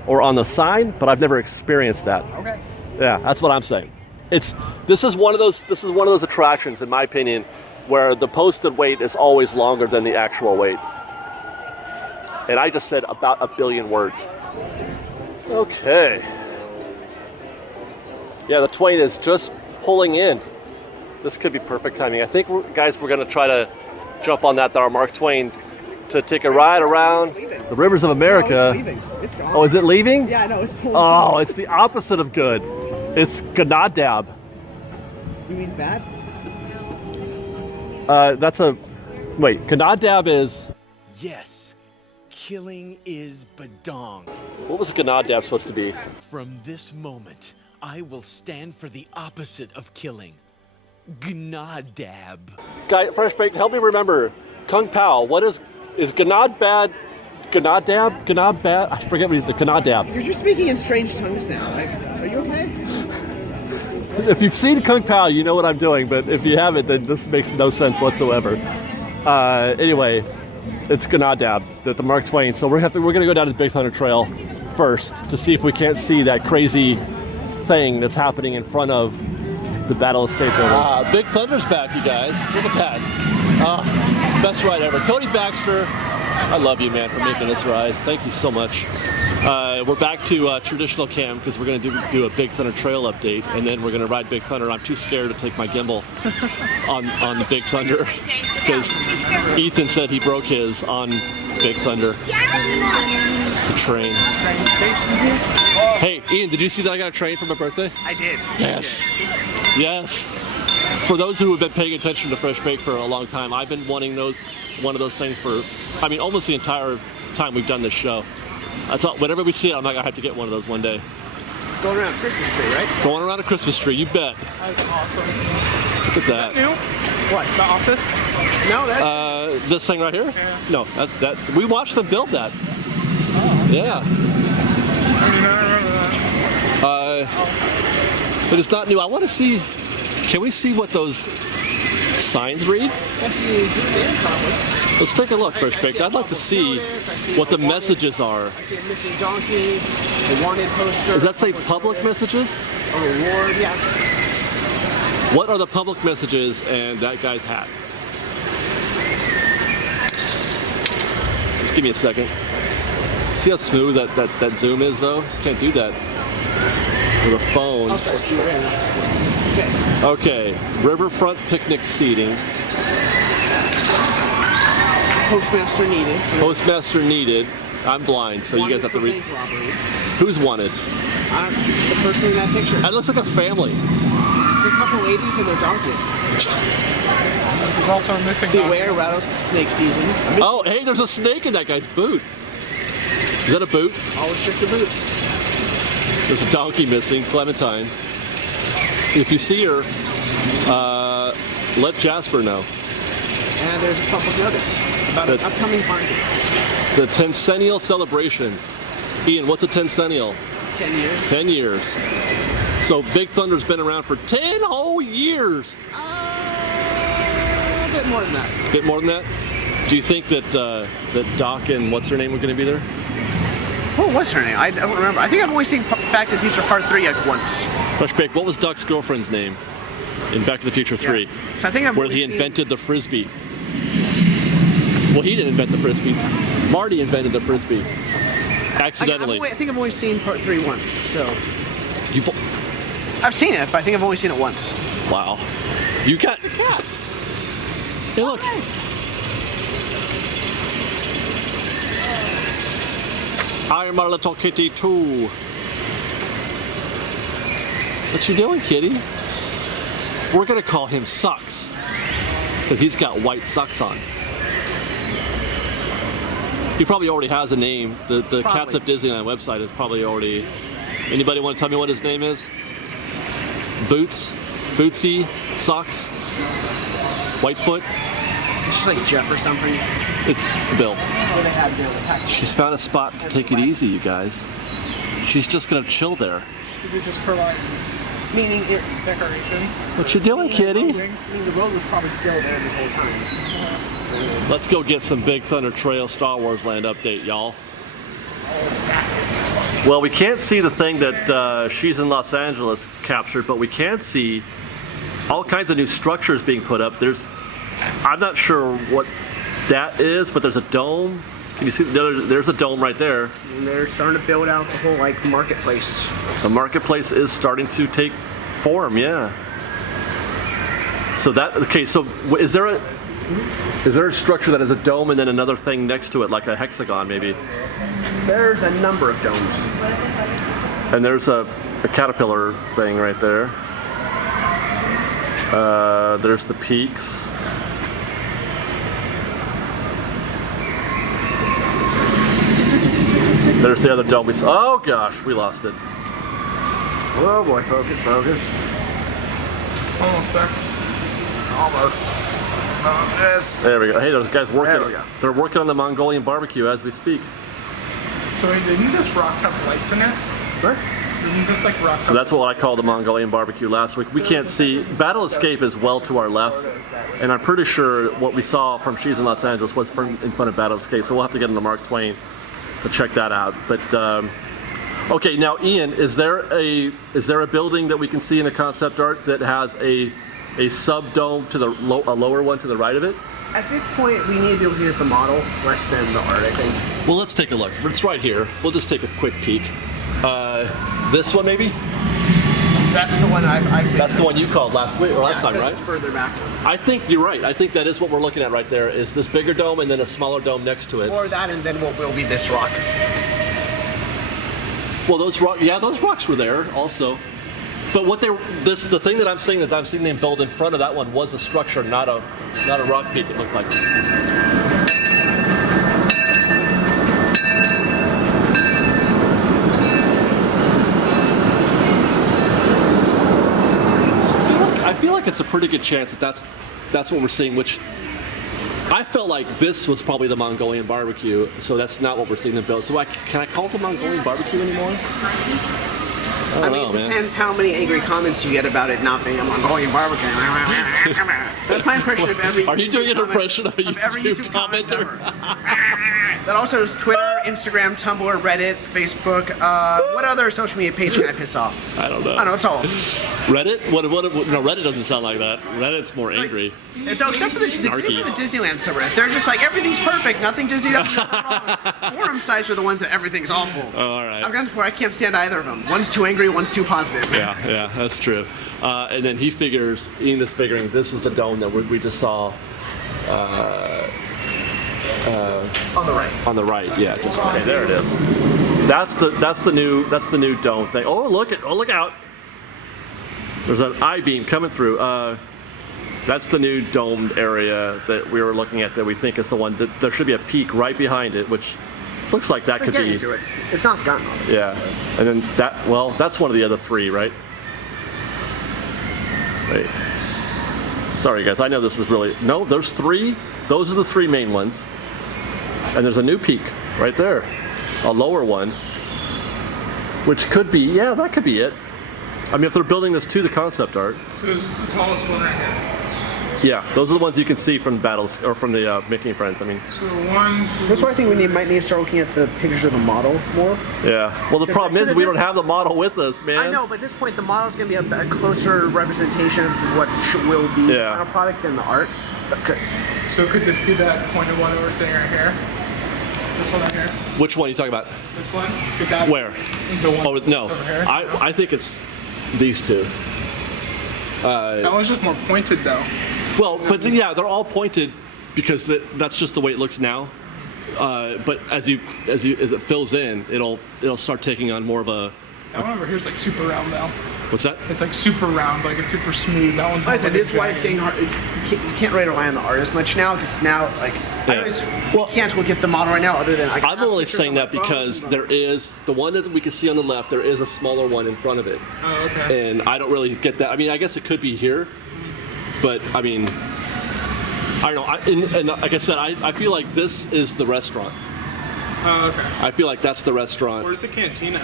or on the sign, but I've never experienced that. Okay. Yeah, that's what I'm saying. This is one of those attractions, in my opinion, where the posted wait is always longer than the actual wait. And I just said about 1 billion words. Okay. Yeah, the Twain is just pulling in. This could be perfect timing. I think, we're going to try to jump on that, our Mark Twain, to take a ride around the rivers of America. No, it's leaving. It's gone. Oh, is it leaving? Yeah, no, it's pulling. Oh, it's the opposite of good. It's Ganadab. You mean bad? Wait, Ganadab is... Yes, killing is badong. What was Ganadab supposed to be? From this moment, I will stand for the opposite of killing. Gnadab. Guy, Fresh Baked, help me remember. Kung Pao, what is Gnad bad? Gnadab? Gnad bad? I forget what the Gnadab. You're just speaking in strange tongues now. Are you okay? If you've seen Kung Pao, you know what I'm doing, but if you haven't, then this makes no sense whatsoever. Anyway, it's Gnadab, the Mark Twain. So we're gonna go down to the Big Thunder Trail first to see if we can't see that crazy thing that's happening in front of the Battle Escape Building. Big Thunder's back, you guys. Look at that. Best ride ever. Tony Baxter, I love you, man, for making this ride. Thank you so much. We're back to traditional cam because we're going to do a Big Thunder Trail update, and then we're going to ride Big Thunder. I'm too scared to take my gimbal on the Big Thunder because Ethan said he broke his on Big Thunder. It's a train. Hey, Ian, did you see that I got a train for my birthday? I did. Yes. Yes. For those who have been paying attention to Fresh Bake for a long time, I've been wanting one of those things for, almost the entire time we've done this show. I thought whenever we see it, I'm like, I have to get one of those one day. going around a Christmas tree, right? Going around a Christmas tree, you bet. That's awesome. Look at that. New? What? The Office? No, that's This thing right here? Yeah. No, that we watched them build that. Oh. Yeah. I remember that. But it's not new. I want to see. Can we see what those signs read? Let's take a look, Fresh Baked. I'd like to see what the messages are. I see a missing donkey, a wanted poster. Does that say public messages? A reward, yeah. What are the public messages and that guy's hat? Just give me a second. See how smooth that zoom is, though? Can't do that with a phone. Oh, sorry. Okay, riverfront picnic seating. Postmaster needed. So Postmaster needed. I'm blind, so you guys have to read. Who's wanted? The person in that picture. That looks like a family. There's a couple ladies and their donkey. There's also a missing Beware rattlesnake season. Oh, hey, there's a snake in that guy's boot. Is that a boot? Always check the boots. There's a donkey missing, Clementine. If you see her, let Jasper know. And there's a public notice about an upcoming barn dance. The Tencennial celebration. Ian, what's a Tencennial? 10 years. 10 years. So Big Thunder's been around for 10 whole years. A bit more than that. Bit more than that? Do you think that that Doc and what's her name are going to be there? What was her name? I don't remember. I think I've only seen Back to the Future Part 3 like once. Fresh Baked, what was Doc's girlfriend's name in Back to the Future 3? Yeah. So I think I've where only he seen... invented the Frisbee. Well, he didn't invent the Frisbee. Marty invented the Frisbee. Accidentally. I think I've only seen Part 3 once, so... You've... I've seen it, but I think I've only seen it once. Wow. You got... It's a cat. Hey, look. I'm a little kitty too. What you doing, kitty? We're gonna call him Socks, because he's got white socks on. He probably already has a name. The Cats of Disneyland website is probably already... Anybody want to tell me what his name is? Boots? Bootsy? Socks? Whitefoot? It's just like Jeff or something. It's Bill. She's found a spot to take it easy, you guys. She's just gonna chill there. Is it just for like Meaning it... decoration? What you doing, kitty? The road was probably still there this whole time. Let's go get some Big Thunder Trail Star Wars Land update, y'all. Well, we can't see the thing that She's in Los Angeles captured, but we can see all kinds of new structures being put up. I'm not sure what that is, but there's a dome. Can you see? There's a dome right there. And they're starting to build out the whole like marketplace. The marketplace is starting to take form, yeah. So is there a structure that has a dome and then another thing next to it, like a hexagon maybe? There's a number of domes. And there's a caterpillar thing right there. There's the peaks. There's the other dome we saw. Oh gosh, we lost it. Oh boy, focus. Almost there. Almost. There we go. Hey, those guys working. There we go. They're working on the Mongolian barbecue as we speak. So wait, didn't this rock have lights in it? What? Didn't this like rock? So that's what I called the Mongolian barbecue last week. We can't see. Battle Escape is well to our left, and I'm pretty sure what we saw from She's in Los Angeles was in front of Battle Escape. So we'll have to get into Mark Twain to check that out. But okay, now Ian, is there a building that we can see in the concept art that has a sub dome to a lower one to the right of it? At this point, we need to be looking at the model less than the art, I think. Well, let's take a look. It's right here. We'll just take a quick peek. This one, maybe? That's the one I think. That's the one you called last week or last time, right? It's further back. I think you're right. I think that is what we're looking at right there. Is this bigger dome and then a smaller dome next to it? Or that, and then what will be this rock. Well, those rocks were there also. But the thing that I'm seeing them build in front of that one was a structure, not a rock peak. It looked like. like it's a pretty good chance that that's what we're seeing. Which I felt like this was probably the Mongolian barbecue, so that's not what we're seeing in build. So can I call it the Mongolian barbecue anymore? I mean, it depends how many angry comments you get about it not being a Mongolian barbecue. That's my impression of every. Are you doing an impression of a YouTube commenter? That also is Twitter, Instagram, Tumblr, Reddit, Facebook. What other social media page can I piss off? I don't know. I don't know, it's all. Reddit? No, Reddit doesn't sound like that. Reddit's more angry. So except for the Disneyland subreddit, they're just like everything's perfect, nothing Disney does wrong. Forum sites are the ones that everything's awful. Oh, all right. I've gotten to where I can't stand either of them. One's too angry, one's too positive. Yeah, that's true. And then Ian is figuring this is the dome that we just saw. On the right. On the right, yeah. Okay, there it is. That's the new dome thing. Oh, look out! There's an I-beam coming through. That's the new domed area that we were looking at that we think is the one. There should be a peak right behind it, which looks like that could be. Into it. It's not gotten on this. Yeah, and then that's one of the other three, right? Wait. Sorry, guys. I know this is really there's three. Those are the three main ones. And there's a new peak right there, a lower one, which could be, that could be it. I mean, if they're building this to the concept art. So this is the tallest one right here. Yeah, those are the ones you can see from battles or from the Mickey and Friends. I mean. So one. That's why I think we might need to start looking at the pictures of the model more. Yeah. Well, the problem is we don't have the model with us, man. I know, but at this point, the model's going to be a closer representation of what will be the final product than the art. So could this be that pointed one that we're seeing right here? This one right here? Which one are you talking about? This one? Could that Where? The one no. over here? I think it's these two. That one's just more pointed though. Well, but they're all pointed because that's just the way it looks now. But as it fills in, it'll start taking on more of a. That one over here is like super round though. What's that? It's like super round, like it's super smooth. That one's. I said this is why it's getting hard. You can't really rely on the art as much now because now you can't look at the model right now other than. I'm only saying that because there is the one that we can see on the left. There is a smaller one in front of it. Oh, okay. And I don't really get that. I mean, I guess it could be here, but I mean, I don't know. And like I said, I feel like this is the restaurant. Oh, okay. I feel like that's the restaurant. Where's the cantina?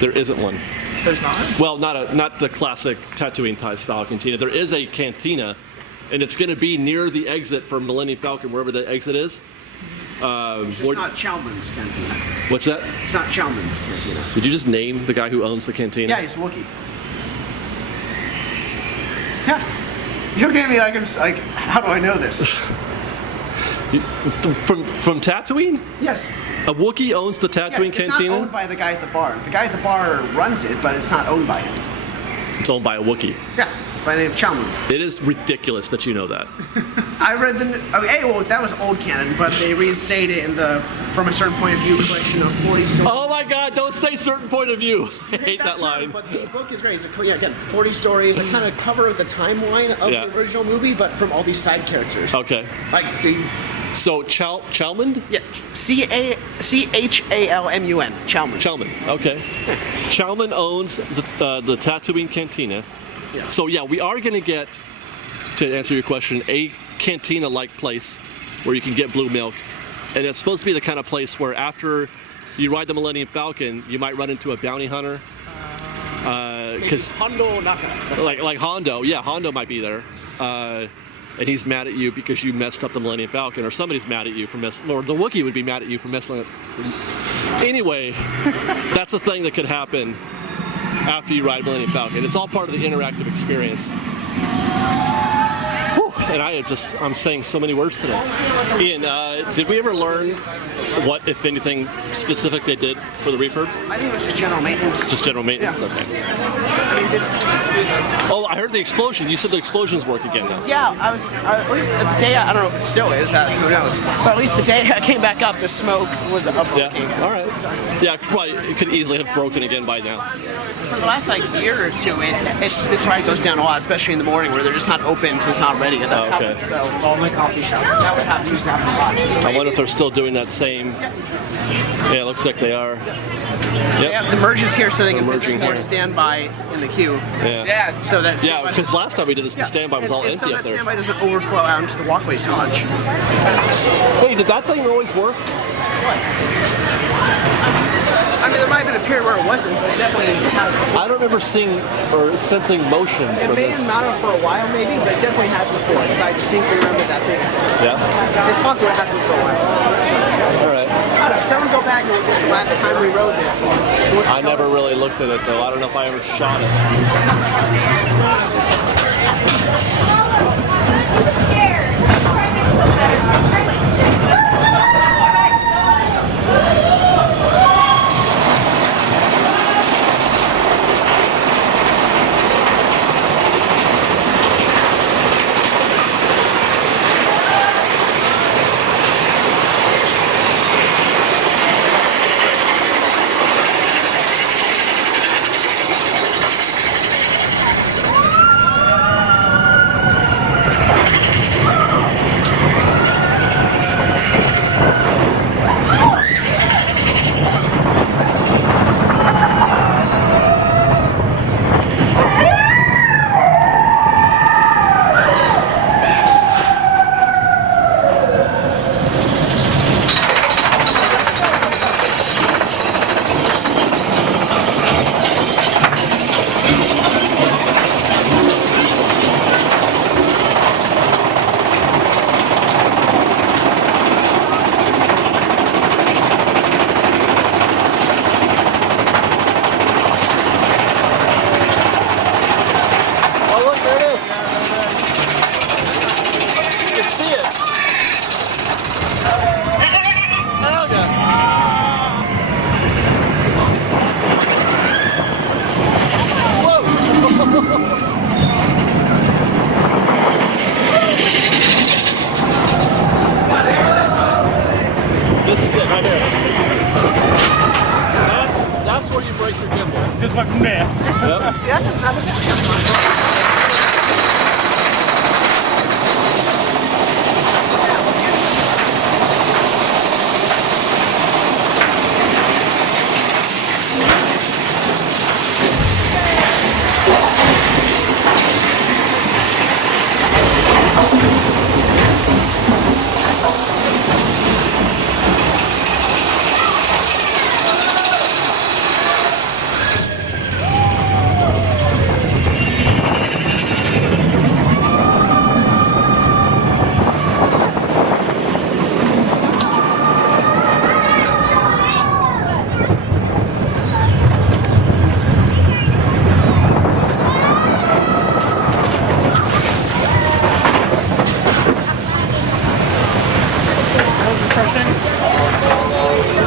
There isn't one. There's not? Well, not the classic Tatooine style cantina. There is a cantina, and it's going to be near the exit for Millennium Falcon, wherever the exit is. It's just not Chalman's cantina. What's that? It's not Chalman's cantina. Did you just name the guy who owns the cantina? Yeah, he's a Wookiee. Yeah. You're looking at me like how do I know this? From Tatooine? Yes. A Wookiee owns the Tatooine cantina? It's not owned by the guy at the bar. The guy at the bar runs it, but it's not owned by him. It's owned by a Wookiee. Yeah, by the name of Chalman. It is ridiculous that you know that. I read that was old canon, but they reinstated it in the From a Certain Point of View collection of 40 stories. Oh my God! Don't say certain point of view. I hate that line. But the book is great. It's again 40 stories that kind of cover the timeline of the original movie, but from all these side characters. Okay. Like see. So Chalman? Yeah, Chalmun. Chalman. Chalman. Okay. Chalman owns the Tatooine Cantina. Yeah. So yeah, we are going to get, to answer your question, a cantina-like place where you can get blue milk, and it's supposed to be the kind of place where after you ride the Millennium Falcon, you might run into a bounty hunter. Because Hondo Naka. Like Hondo, yeah, Hondo might be there. And he's mad at you because you messed up the Millennium Falcon, or somebody's mad at you for messing, or the Wookiee would be mad at you for messing up. Anyway, that's a thing that could happen after you ride Millennium Falcon. It's all part of the interactive experience. Whew, and I'm saying so many words today. Ian, did we ever learn what, if anything, specific they did for the refurb? I think it was just general maintenance. Just general maintenance, okay. Oh, I heard the explosion. You said the explosions work again now. Yeah, I was at least the day I don't know if it still is. Who knows? But at least the day I came back up, the smoke was up. Yeah. All right. Yeah, it could easily have broken again by now. For the last year or two, this ride goes down a lot, especially in the morning where they're just not open because it's not ready. And that's happened. So all my coffee shops that would happen used to happen a lot. I wonder if they're still doing that same. Yeah, it looks like they are. They have the merges here so they can fit merging more here. standby in the queue. Yeah. So that Because last time we did this, the standby was all so empty that up there. standby doesn't overflow out into the walkway so much. Hey, did that thing always work? I mean, there might have been a period where it wasn't, but it definitely has. I don't remember seeing or sensing motion It for may this. have not for a while, maybe, but it definitely has before. So I distinctly remember that big. Yeah. It's possible it hasn't for a while. All right. I don't know. Someone go back and look at the last time we rode this. I never really looked at it though. I don't know if I ever shot it. This is it right here. That's where you break your gimbal. Just like meh. Yep. Yeah, just nothing.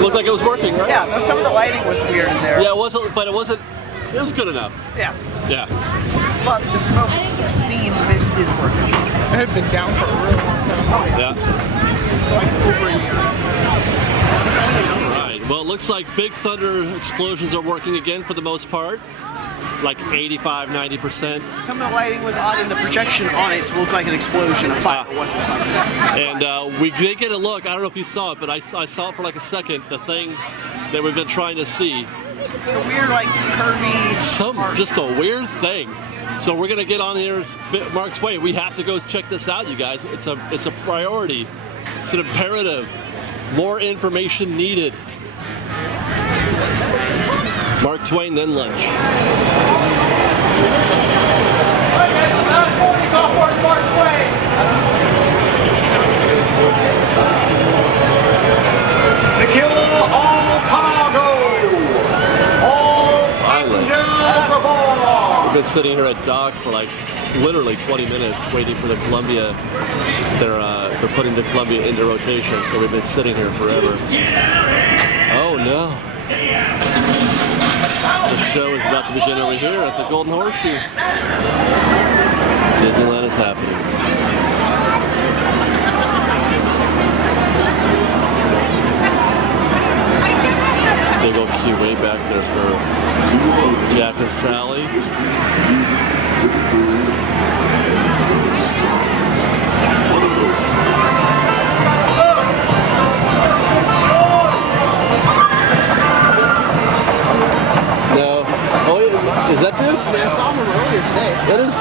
Looked like it was working, right? Yeah, some of the lighting was weird in there. Yeah, it wasn't, but it wasn't. It was good enough. Yeah. Yeah. But the smoke scene mist is working. It had been down for a really long time. Yeah. Like over a year. All right. Well, it looks like Big Thunder explosions are working again for the most part. Like 85, 90%. Some of the lighting was odd in the projection on it to look like an explosion. It wasn't. And we did get a look. I don't know if you saw it, but I saw it for like a second. The thing that we've been trying to see. It's a weird, like, curvy. Just a weird thing. So we're gonna get on here, Mark Twain. We have to go check this out, you guys. It's a priority. It's an imperative. More information needed. Mark Twain, then lunch. Secure all cargo! All passengers aboard! We've been sitting here at dock for like literally 20 minutes waiting for the Columbia. They're putting the Columbia into rotation, so we've been sitting here forever. Oh no. The show is about to begin over here at the Golden Horseshoe. Disneyland is happening. Big old queue way back there for Jack and Sally.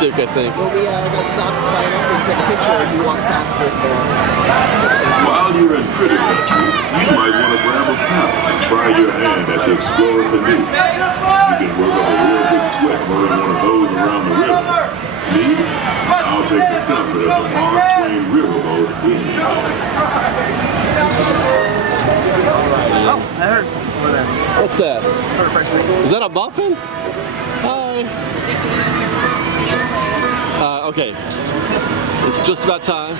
stick, I think. Well, we got stopped by enough to take a picture and you walk past with While you're in Critter Country, you might want to grab a paddle and try your hand at the Explorer canoe. You can work up a real good sweat rowing one of those around the river. Me, I'll take the comfort of a Twain riverboat with me. Oh, I heard over there. What's that? Is that a muffin? Hi. Okay. It's just about time.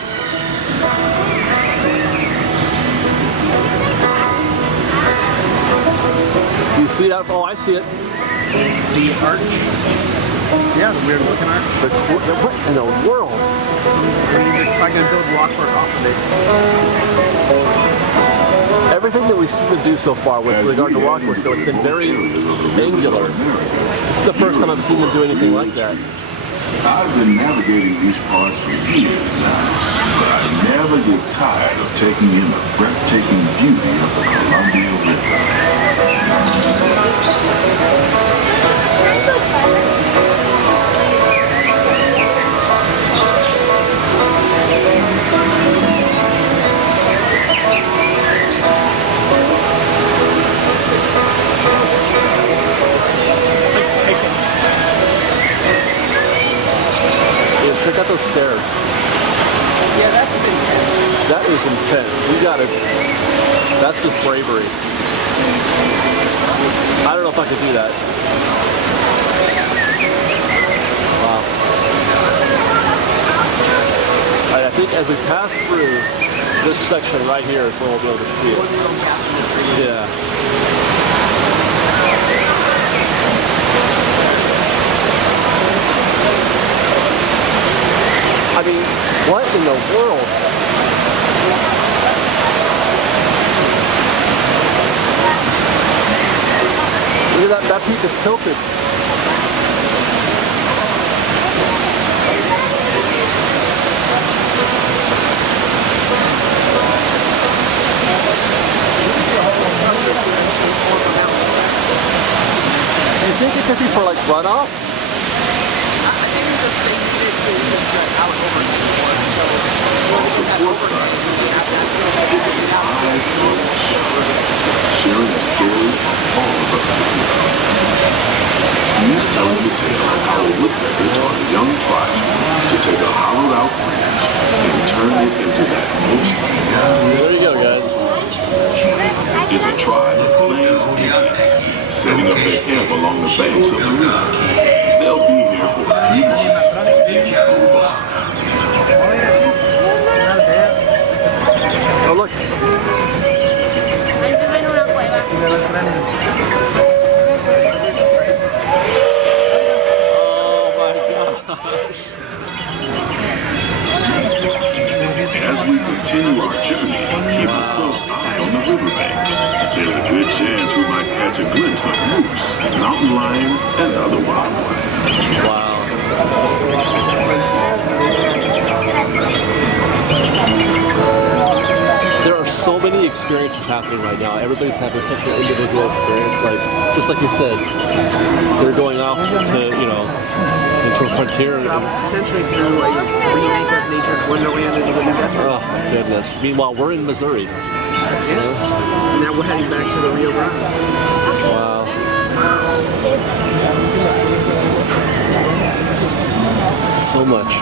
You see that? Oh, I see it. The arch? Yeah, the weird looking arch. What in the world? They're probably going to build walkwork off of it. Everything that we've seen them do so far with regard to walkwork, though, it's been very angular. This is the first time I've seen them do anything like that. I've been navigating these parts for years now, but I never get tired of taking in the breathtaking beauty of the Columbia River. Check out those stairs. Yeah, that's intense. That is intense. You gotta. That's just bravery. I don't know if I could do that. Wow. I think as we pass through this section right here is where we'll be able to see it. Yeah. I mean, what in the world? Look at that peak is tilted. Do you think it could be for like runoff? I think it's just they need it to get out over more. So when we have over, we have that sharing a story for all of us to hear. He's telling the tale of how a woodpecker taught a young tribesman to take a hollowed out branch and turn it into that most There you go, guys. Is a tribe of Plains Indians setting up their camp along the banks of the river. They'll be here for a few months and then move on. Oh, look. Oh my gosh. As we continue our journey, keep a close eye on the riverbanks. There's a good chance we might catch a glimpse of moose, mountain lions, and other wildlife. Wow. There are so many experiences happening right now. Everybody's having such an individual experience. Like, just like you said, they're going off to, you know, into a frontier. Essentially through a remake of Nature's Wonderland in the Living Desert. Oh my goodness. Meanwhile, we're in Missouri. Yeah. And now we're heading back to the Rio Grande. Wow. So much.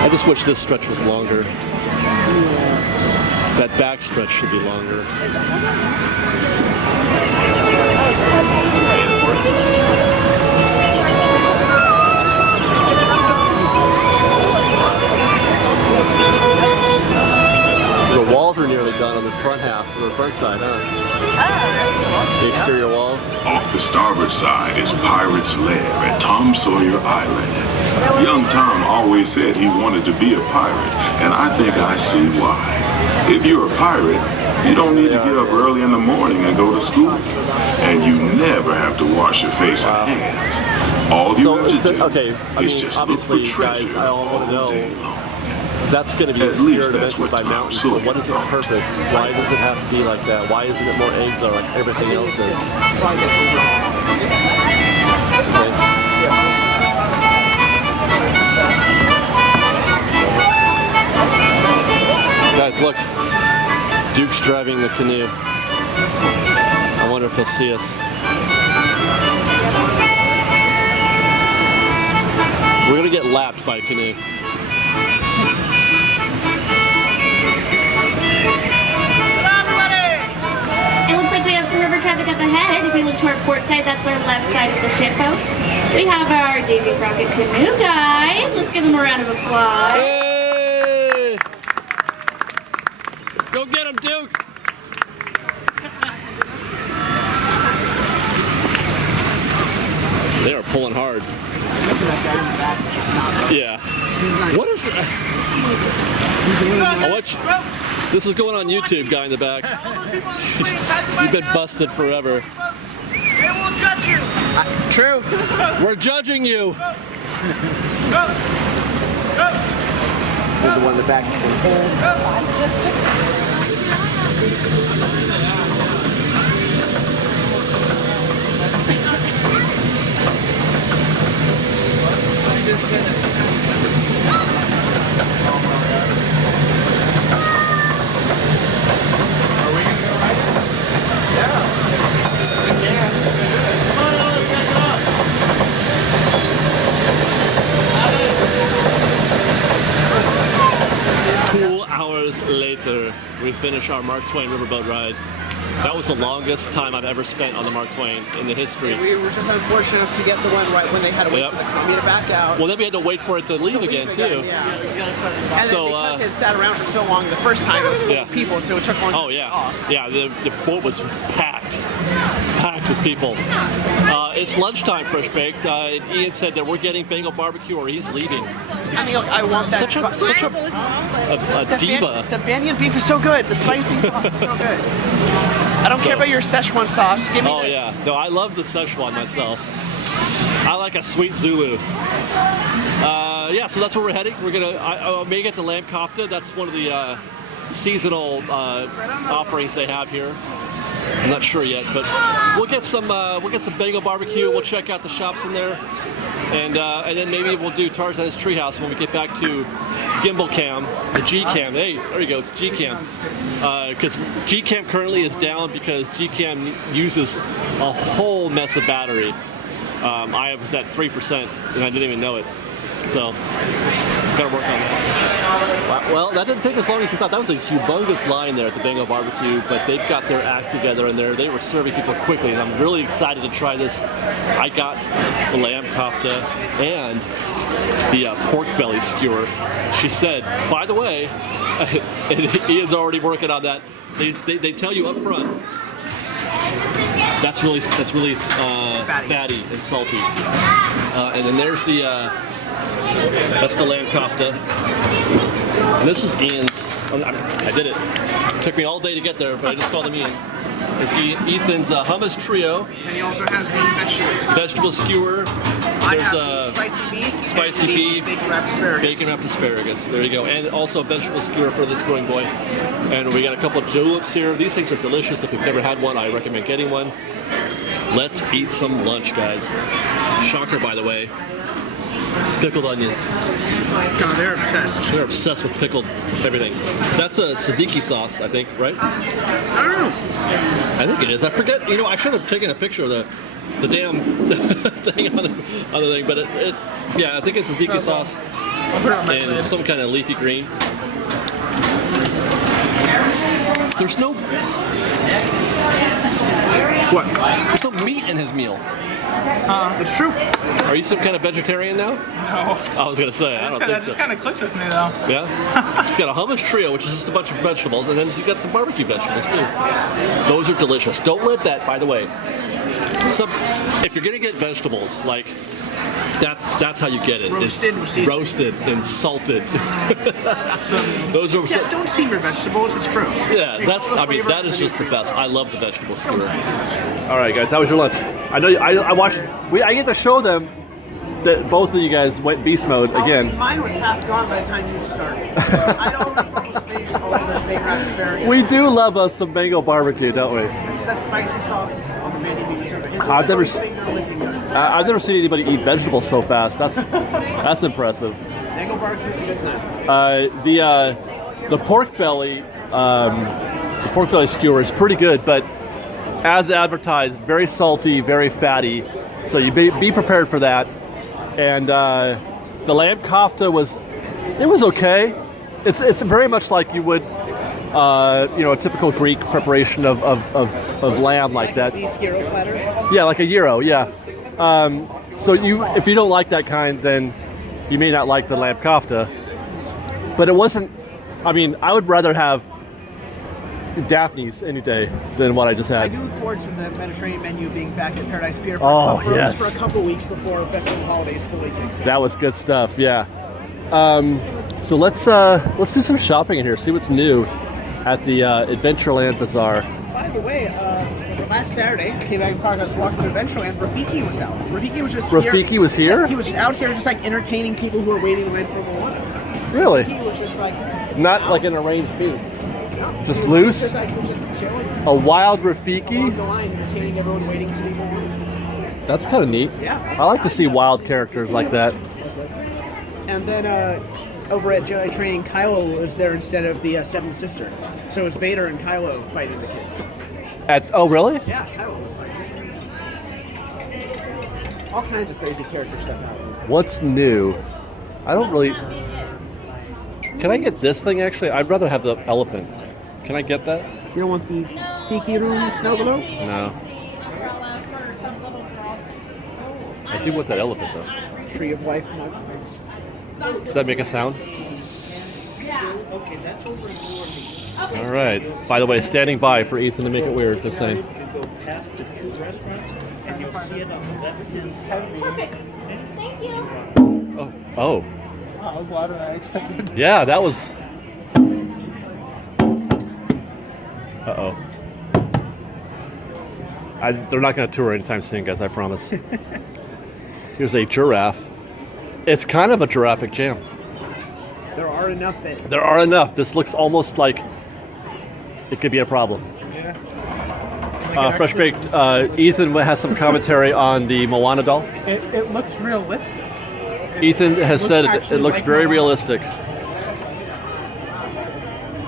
I just wish this stretch was longer. That back stretch should be longer. The walls are nearly done on this front half, or the front side, huh? The exterior walls. Off the starboard side is Pirate's Lair at Tom Sawyer Island. Young Tom always said he wanted to be a pirate, and I think I see why. If you're a pirate, you don't need to get up early in the morning and go to school. And you never have to wash your face and hands. All you have to do is just look for treasure all day long. that's going to be obscured eventually by mountains. So what is its purpose? Why does it have to be like that? Why isn't it more angular like everything else is? Okay. Guys, look. Duke's driving the canoe. I wonder if he'll see us. We're gonna get lapped by a canoe. It looks like we have some river traffic up ahead. If we look to our port side, that's our left side of the ship, folks. We have our Davy Crockett canoe guide. Let's give him a round of applause. Hey! Go get him, Duke! They are pulling hard. Yeah. What is that? This is going on YouTube, guy in the back. You've been busted forever. They will judge you. True. We're judging you. Here's the one in the back is going to hold. Later, we finish our Mark Twain riverboat ride. That was the longest time I've ever spent on the Mark Twain in the history. We were just unfortunate to get the one right when they had to wait for me to back out. Well, then we had to wait for it to leave again, too. Yeah. And so, then because it sat around for so long, the first time it was full of people, so it took long to get off. Yeah, the boat was packed with people. It's lunchtime, Fresh Baked. Ian said that we're getting Bengal barbecue or he's leaving. I mean, look, I want that. Such a diva. The banyan beef is so good. The spicy sauce is so good. I don't care about your Szechuan sauce. Give me this. Yeah. No, I love the Szechuan myself. I like a sweet Zulu. Yeah, so that's where we're heading. We're gonna. I may get the lamb kofta. That's one of the seasonal offerings they have here. I'm not sure yet, but we'll get some Bengal barbecue. We'll check out the shops in there, and then maybe we'll do Tarzan's Treehouse when we get back to Gimbal Cam, the G Cam. Hey, there you go. It's G Cam. Because G Cam currently is down because G Cam uses a whole mess of battery. I was at 3% and I didn't even know it. So, gotta work on that. Well, that didn't take as long as we thought. That was a humongous line there at the Bengal Barbecue, but they've got their act together and they were serving people quickly, and I'm really excited to try this. I got the lamb kofta and the pork belly skewer. She said, by the way, he is already working on that. They tell you up front, that's really fatty and salty. And then there's that's the lamb kofta. And this is Ian's. I did it. It took me all day to get there, but I just called him Ian. There's Ethan's hummus trio. And he also has the vegetable skewer. There's spicy beef, bacon wrapped asparagus. Bacon wrapped asparagus. There you go. And also a vegetable skewer for this growing boy. And we got a couple of juleps here. These things are delicious. If you've never had one, I recommend getting one. Let's eat some lunch, guys. Shocker, by the way. Pickled onions. God, they're obsessed. They're obsessed with pickled everything. That's a tzatziki sauce, I think, right? I don't know. I think it is. I forget. You know, I should have taken a picture of the damn thing on the thing, but yeah, I think it's tzatziki sauce and some kind of leafy green. There's no. What? There's no meat in his meal. It's true. Are you some kind of vegetarian now? No. I was gonna say, I don't think so. That just kind of clicked with me though. Yeah? It's got a hummus trio, which is just a bunch of vegetables, and then you got some barbecue vegetables too. Those are delicious. Don't let that, by the way. If you're gonna get vegetables, like that's how you get it. Roasted and salted. Those are. Yeah, don't steam your vegetables. It's gross. Yeah, that is just the best. I love the vegetable skewer. All right, guys, how was your lunch? I know I watched. I get to show them that both of you guys went beast mode again. Mine was half gone by the time you started. I'd already finished all of the bacon wrap asparagus. We do love us some mango barbecue, don't we? That spicy sauce is on the menu being served. I've never seen anybody eat vegetables so fast. That's impressive. Mango barbecue is a good time. The pork belly skewer is pretty good, but as advertised, very salty, very fatty. So you be prepared for that. And the lamb kofta was okay. It's very much like you would a typical Greek preparation of lamb like that. Beef gyro platter. Yeah, like a gyro. Yeah. So if you don't like that kind, then you may not like the lamb kofta. But it wasn't. I mean, I would rather have Daphne's any day than what I just had. I do look forward to the Mediterranean menu being back at Paradise Pier for a couple weeks before festival holidays fully kicks in. That was good stuff. Yeah. So let's do some shopping in here. See what's new at the Adventureland Bazaar. By the way, last Saturday I came back in park. I was walking through Adventureland. Rafiki was out. Rafiki was here. Yes, he was out here just like entertaining people who were waiting in line for Moana. Really? He was just like not like an arranged beat. Just loose. A wild Rafiki. Along the line, entertaining everyone waiting to be Moana. That's kind of neat. Yeah. I like to see wild characters like that. And then over at Jedi Training, Kylo was there instead of the seventh sister. So it was Vader and Kylo fighting the kids. Oh, really? Yeah, Kylo was fighting. All kinds of crazy character stuff out. What's new? I don't really. Can I get this thing actually? I'd rather have the elephant. Can I get that? You don't want the Tiki Room Snow Globe? No. I do want that elephant though. Tree of Life mug. Does that make a sound? All right. By the way, standing by for Ethan to make it weird. Just saying. Oh. Wow, that was louder than I expected. Yeah, that was. Uh-oh. They're not going to tour anytime soon, guys, I promise. Here's a giraffe. It's kind of a giraffic jam. There are enough that... There are enough. This looks almost like it could be a problem. Yeah. Fresh Baked, Ethan has some commentary on the Moana doll. It looks realistic. Ethan has said it looks very realistic.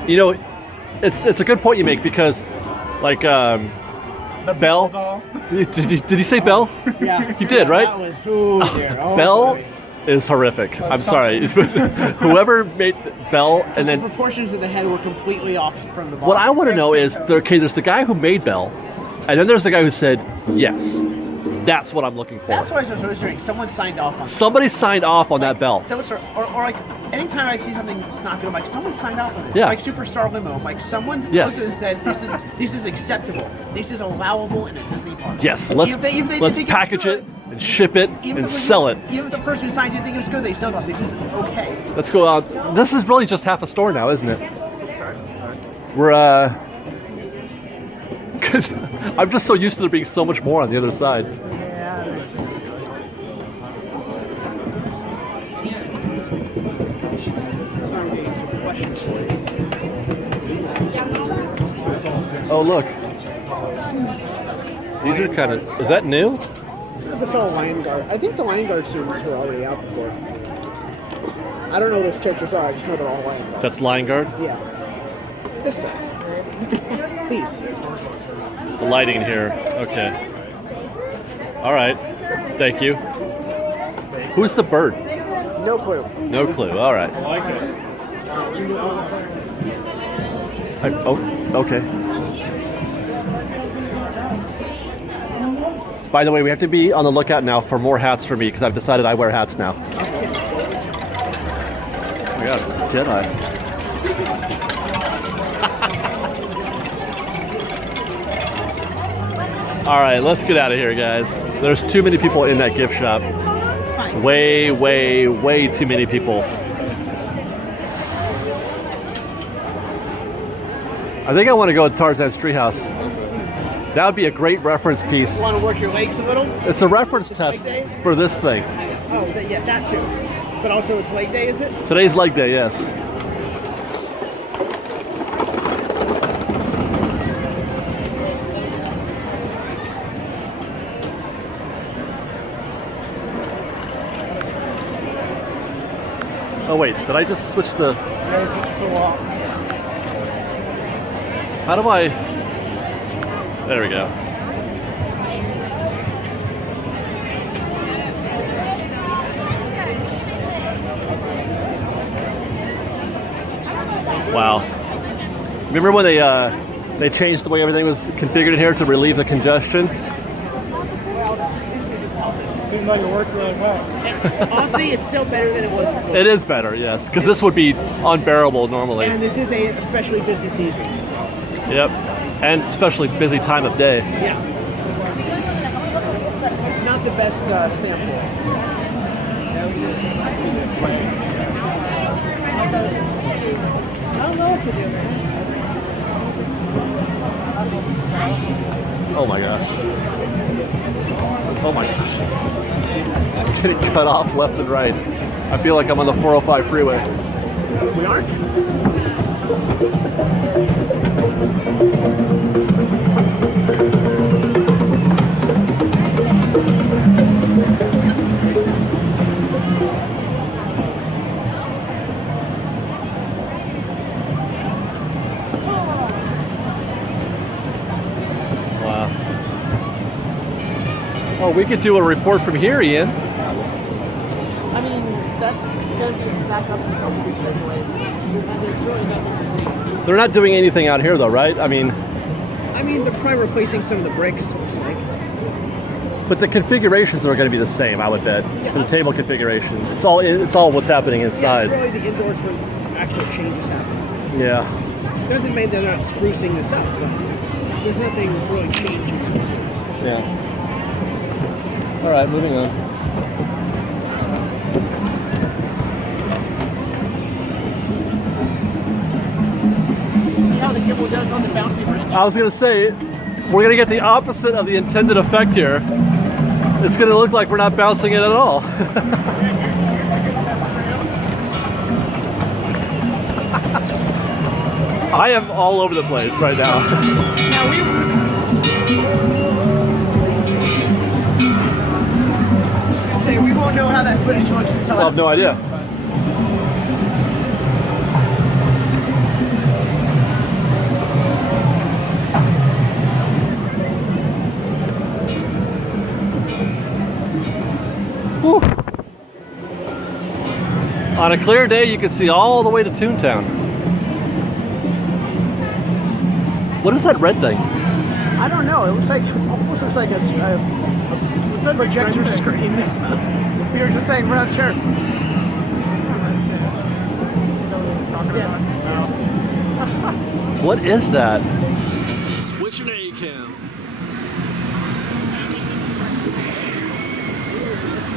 You know, it's a good point you make because, like, Belle. Did he say Belle? Yeah. He did, right? That was, oh dear. Oh, Belle boy. is horrific. I'm sorry. Whoever made Belle and then... The proportions of the head were completely off from the bottom. What I want to know is, there's the guy who made Belle, and then there's the guy who said, yes, that's what I'm looking for. That's what I was wondering. Someone signed off on that. Somebody signed off on that Belle. That was, or like, anytime I see something that's not good, I'm like, someone signed off on this. Yeah. Like Superstar Limo. I'm like, someone Yes. looked and said, this is acceptable. This is allowable in a Disney park. Yes, If let's they think package it's it and ship it and sell it. Even if the person who signed didn't think it was good, they still thought this is okay. Let's go out. This is really just half a store now, isn't it? Sorry. We're, cause I'm just so used to there being so much more on the other side. Oh, look. These are kind of... Is that new? That's all Lion Guard. I think the Lion Guard students were already out before. I don't know who those characters are. I just know they're all Lion Guard. That's Lion Guard? Yeah. This stuff. Please. The lighting here. Okay. All right. Thank you. Who's the bird? No clue. No clue. All right. I like it. Okay. By the way, we have to be on the lookout now for more hats for me because I've decided I wear hats now. Oh my god, it's a Jedi. All right, let's get out of here, guys. There's too many people in that gift shop. Way, way, way too many people. I think I want to go to Tarzan's Treehouse. That would be a great reference piece. Want to work your legs a little? It's a reference test for this thing. Oh, yeah, that too. But also it's leg day, is it? Today's leg day, yes. Oh wait, did I just switch to... Yeah, switch to walk. How do I... There we go. Wow. Remember when they changed the way everything was configured in here to relieve the congestion? Seems like it worked really well. Honestly, it's still better than it was before. It is better, yes, because this would be unbearable normally. And this is a especially busy season, so. Yep, and especially busy time of day. Yeah. Not the best sample. I don't know what to do, man. Oh my gosh. Oh my gosh. I'm getting cut off left and right. I feel like I'm on the 405 freeway. We aren't? Oh, we could do a report from here, Ian. I mean, that's going to be back up in a couple weeks anyways. And there's really nothing to see. They're not doing anything out here though, right? I mean, they're probably replacing some of the bricks, looks like. but the configurations are going to be the same, I would bet, for the table configuration. It's all what's happening inside. Yeah, it's really the indoors where actual changes happen. Yeah. Doesn't mean they're not sprucing this up, but there's nothing really changing. Yeah. All right, moving on. See how the gimbal does on the bouncy bridge? I was going to say, we're going to get the opposite of the intended effect here. It's going to look like we're not bouncing it at all. I am all over the place right now. We won't know how that footage looks until I have no idea. Whew. On a clear day, you can see all the way to Toontown. What is that red thing? I don't know. It looks like almost looks like a projector screen. We were just saying we're not sure. Yes. What is that? Switch an A-cam.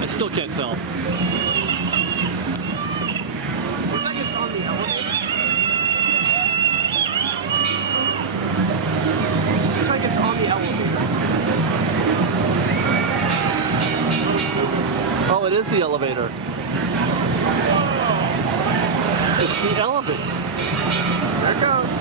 I still can't tell. Looks like it's on the elevator. Looks like it's on the elevator. Oh, it is the elevator. It's the elevator. There it goes.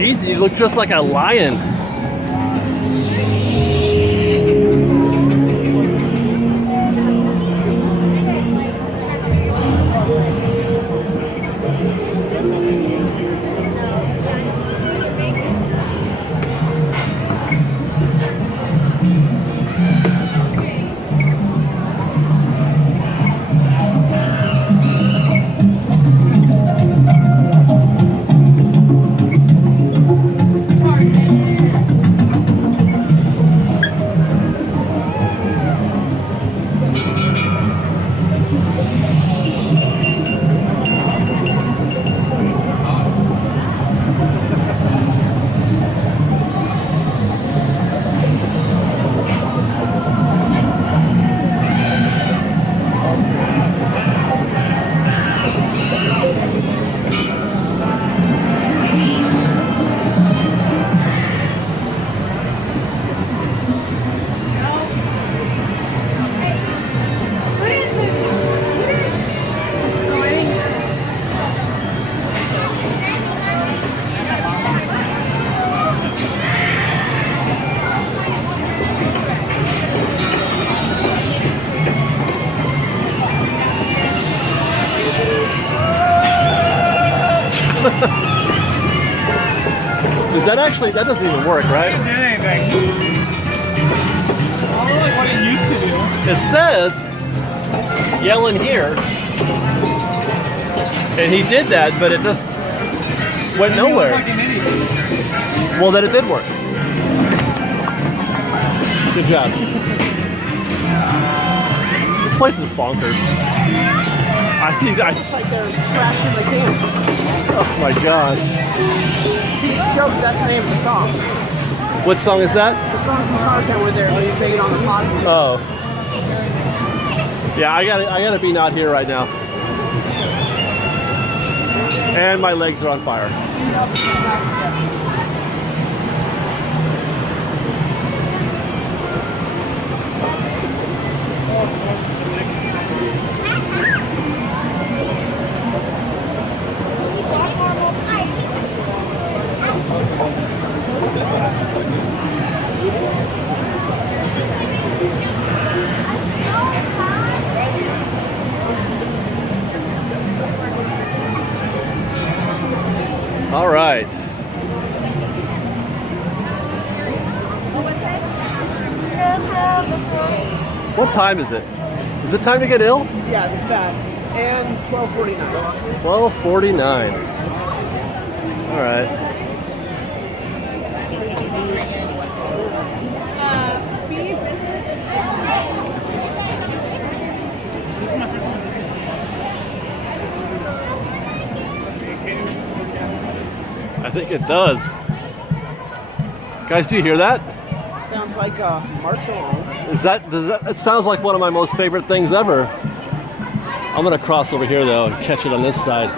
Easy, you look just like a lion. Is that actually, that doesn't even work, right? Anything. I don't like what it used to do. It says, yell in here. And he did that, but it just went nowhere. Well, then it did work. Good job. This place is bonkers. It's like they're trashing the camp. Oh my god. See, it's jokes, that's the name of the song. What song is that? The song from Tarzan where they're banging on the pots. Oh. Yeah, I gotta be not here right now. And my legs are on fire. All right. What time is it? Is it time to get ill? Yeah, there's that. And 12:49. 12:49. All right. I think it does. Guys, do you hear that? Sounds like a march along. It sounds like one of my most favorite things ever. I'm gonna cross over here though and catch it on this side.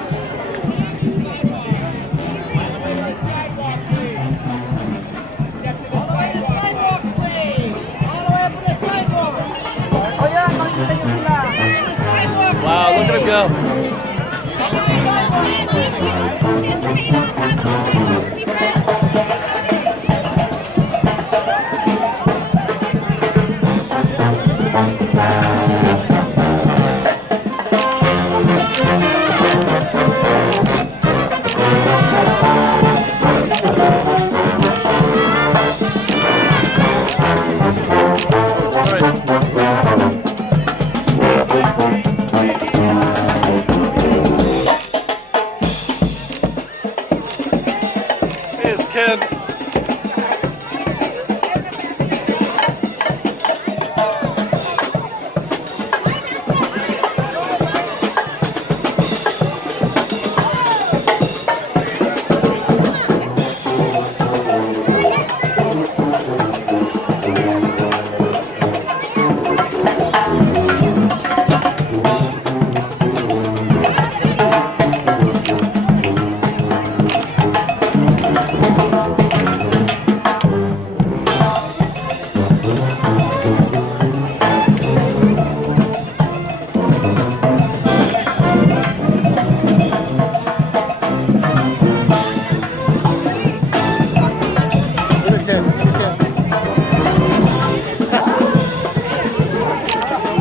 Wow, look at him go.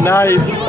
Nice.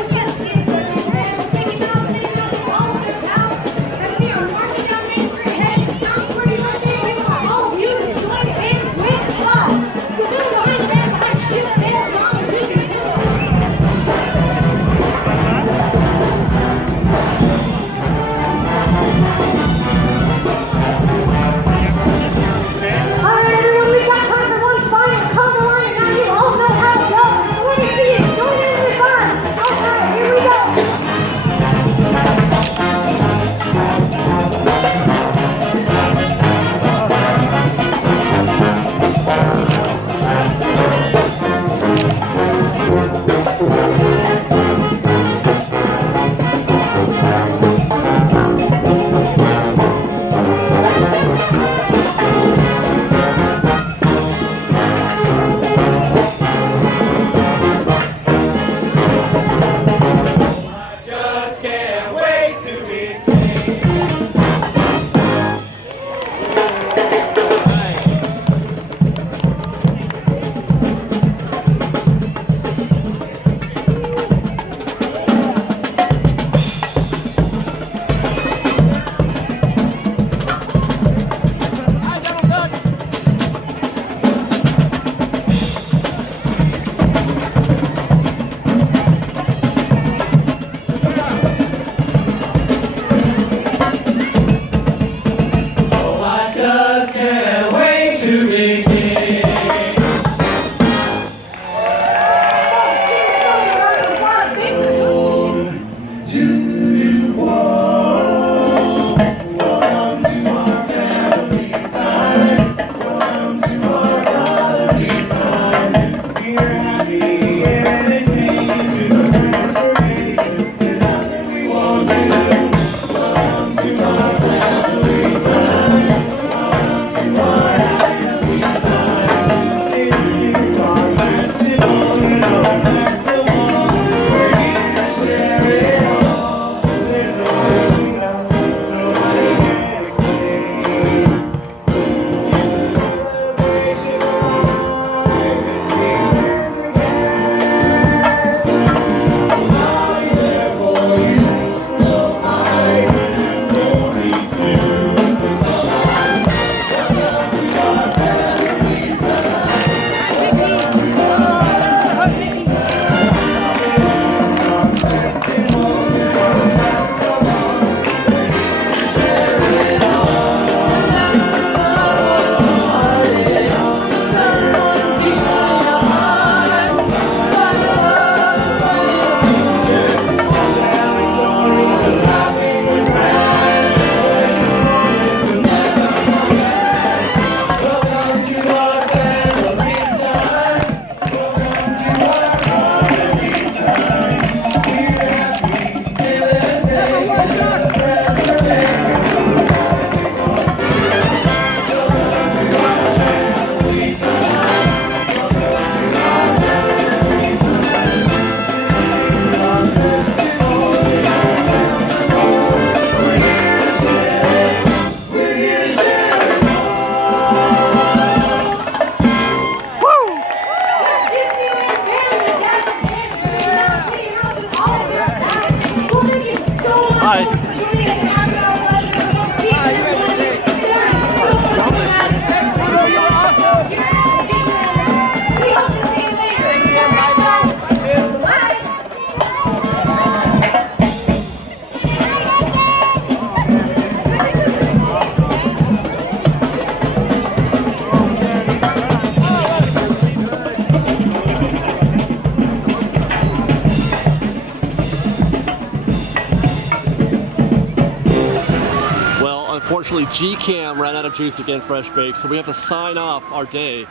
unfortunately, G-Cam ran out of juice again, Fresh Baked, so we have to sign off our day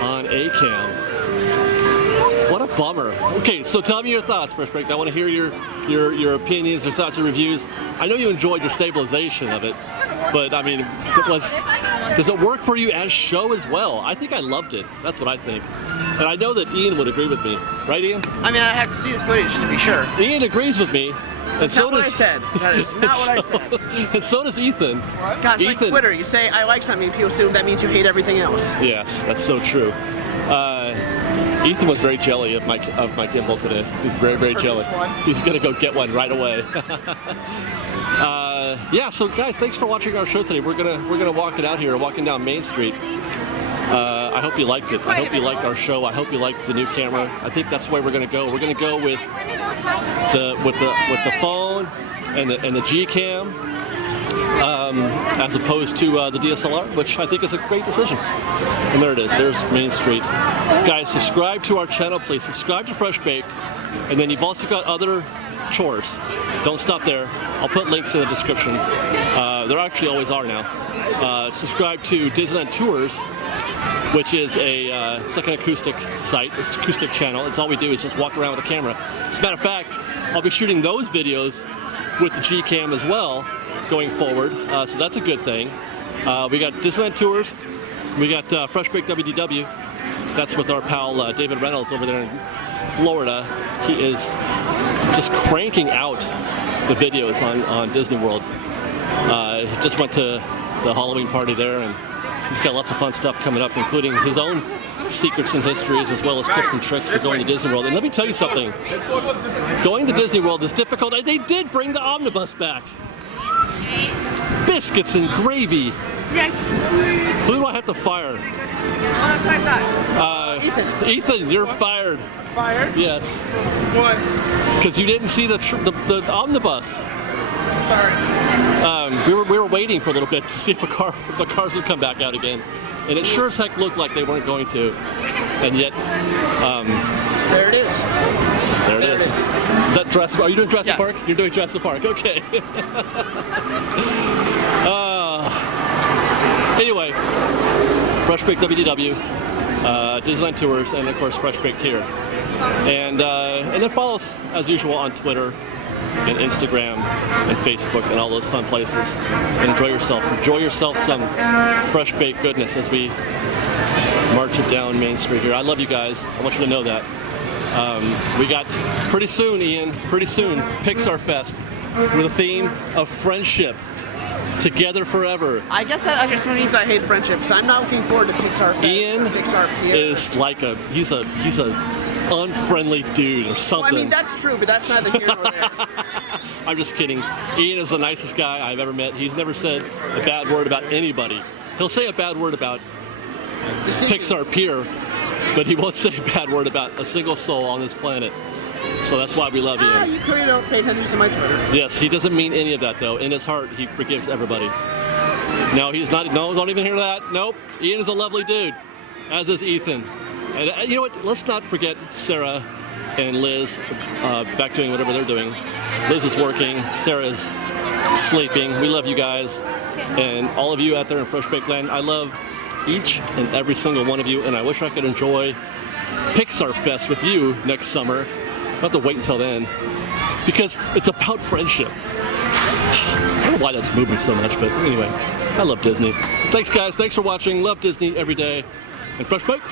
on A-Cam. What a bummer. Okay, so tell me your thoughts, Fresh Baked. I want to hear your opinions, your thoughts, your reviews. I know you enjoyed the stabilization of it, but I mean, does it work for you as show as well? I think I loved it. That's what I think. And I know that Ian would agree with me. Right, Ian? I mean, I have to see the footage to be sure. Ian agrees with me. That's not what I said. That is not what I said. And so does Ethan. God, it's like Twitter. You say, I like something, people assume that means you hate everything else. Yes, that's so true. Ethan was very jelly of my gimbal today. He's very, very jelly. He's gonna go get one right away. Yeah, so guys, thanks for watching our show today. We're gonna walk it out here, walking down Main Street. I hope you liked it. I hope you liked our show. I hope you liked the new camera. I think that's the way we're gonna go. We're gonna go with the phone and the G-Cam. As opposed to the DSLR, which I think is a great decision. And there it is, there's Main Street. Guys, subscribe to our channel, please. Subscribe to Fresh Baked, and then you've also got other chores. Don't stop there. I'll put links in the description. There actually always are now. Subscribe to Disneyland Tours, which is it's like an acoustic site, it's an acoustic channel. It's all we do is just walk around with a camera. As a matter of fact, I'll be shooting those videos with the G-Cam as well, going forward, so that's a good thing. We got Disneyland Tours, we got Fresh Baked WDW. That's with our pal David Reynolds over there in Florida. He is just cranking out the videos on Disney World. He just went to the Halloween party there, and he's got lots of fun stuff coming up, including his own secrets and histories, as well as tips and tricks for going to Disney World. And let me tell you something, going to Disney World is difficult. They did bring the omnibus back. Biscuits and gravy. Who do I have to fire? Ethan, you're fired. Fired? Yes. What? Because you didn't see the omnibus. Sorry. We were waiting for a little bit to see if the cars would come back out again, and it sure as heck looked like they weren't going to. And yet, there it is. There it is. Is that Jurassic? Are you doing Jurassic Park? You're doing Jurassic Park. Okay. Anyway, Fresh Baked WDW, Disneyland Tours, and of course Fresh Baked here. And then follow us as usual on Twitter and Instagram and Facebook and all those fun places. And enjoy yourself. Enjoy yourself some Fresh Baked goodness as we march it down Main Street here. I love you guys. I want you to know that. We got pretty soon, Ian, Pixar Fest with a theme of friendship. Together forever. I guess that just means I hate friendships. I'm not looking forward to Pixar Fest. Ian is like he's a unfriendly dude or something. Well, I mean, that's true, but that's neither here nor there. I'm just kidding. Ian is the nicest guy I've ever met. He's never said a bad word about anybody. He'll say a bad word about Pixar Pier, but he won't say a bad word about a single soul on this planet. So that's why we love Ian. You clearly don't pay attention to my Twitter. Yes, he doesn't mean any of that, though. In his heart, he forgives everybody. No, he's not. No, don't even hear that. Nope. Ian is a lovely dude, as is Ethan. And you know what? Let's not forget Sarah and Liz back doing whatever they're doing. Liz is working. Sarah's sleeping. We love you guys. And all of you out there in Fresh Baked Land, I love each and every single one of you. And I wish I could enjoy Pixar Fest with you next summer. I'll have to wait until then, because it's about friendship. I don't know why that's moved me so much, but anyway, I love Disney. Thanks, guys. Thanks for watching. Love Disney every day. And Fresh Baked.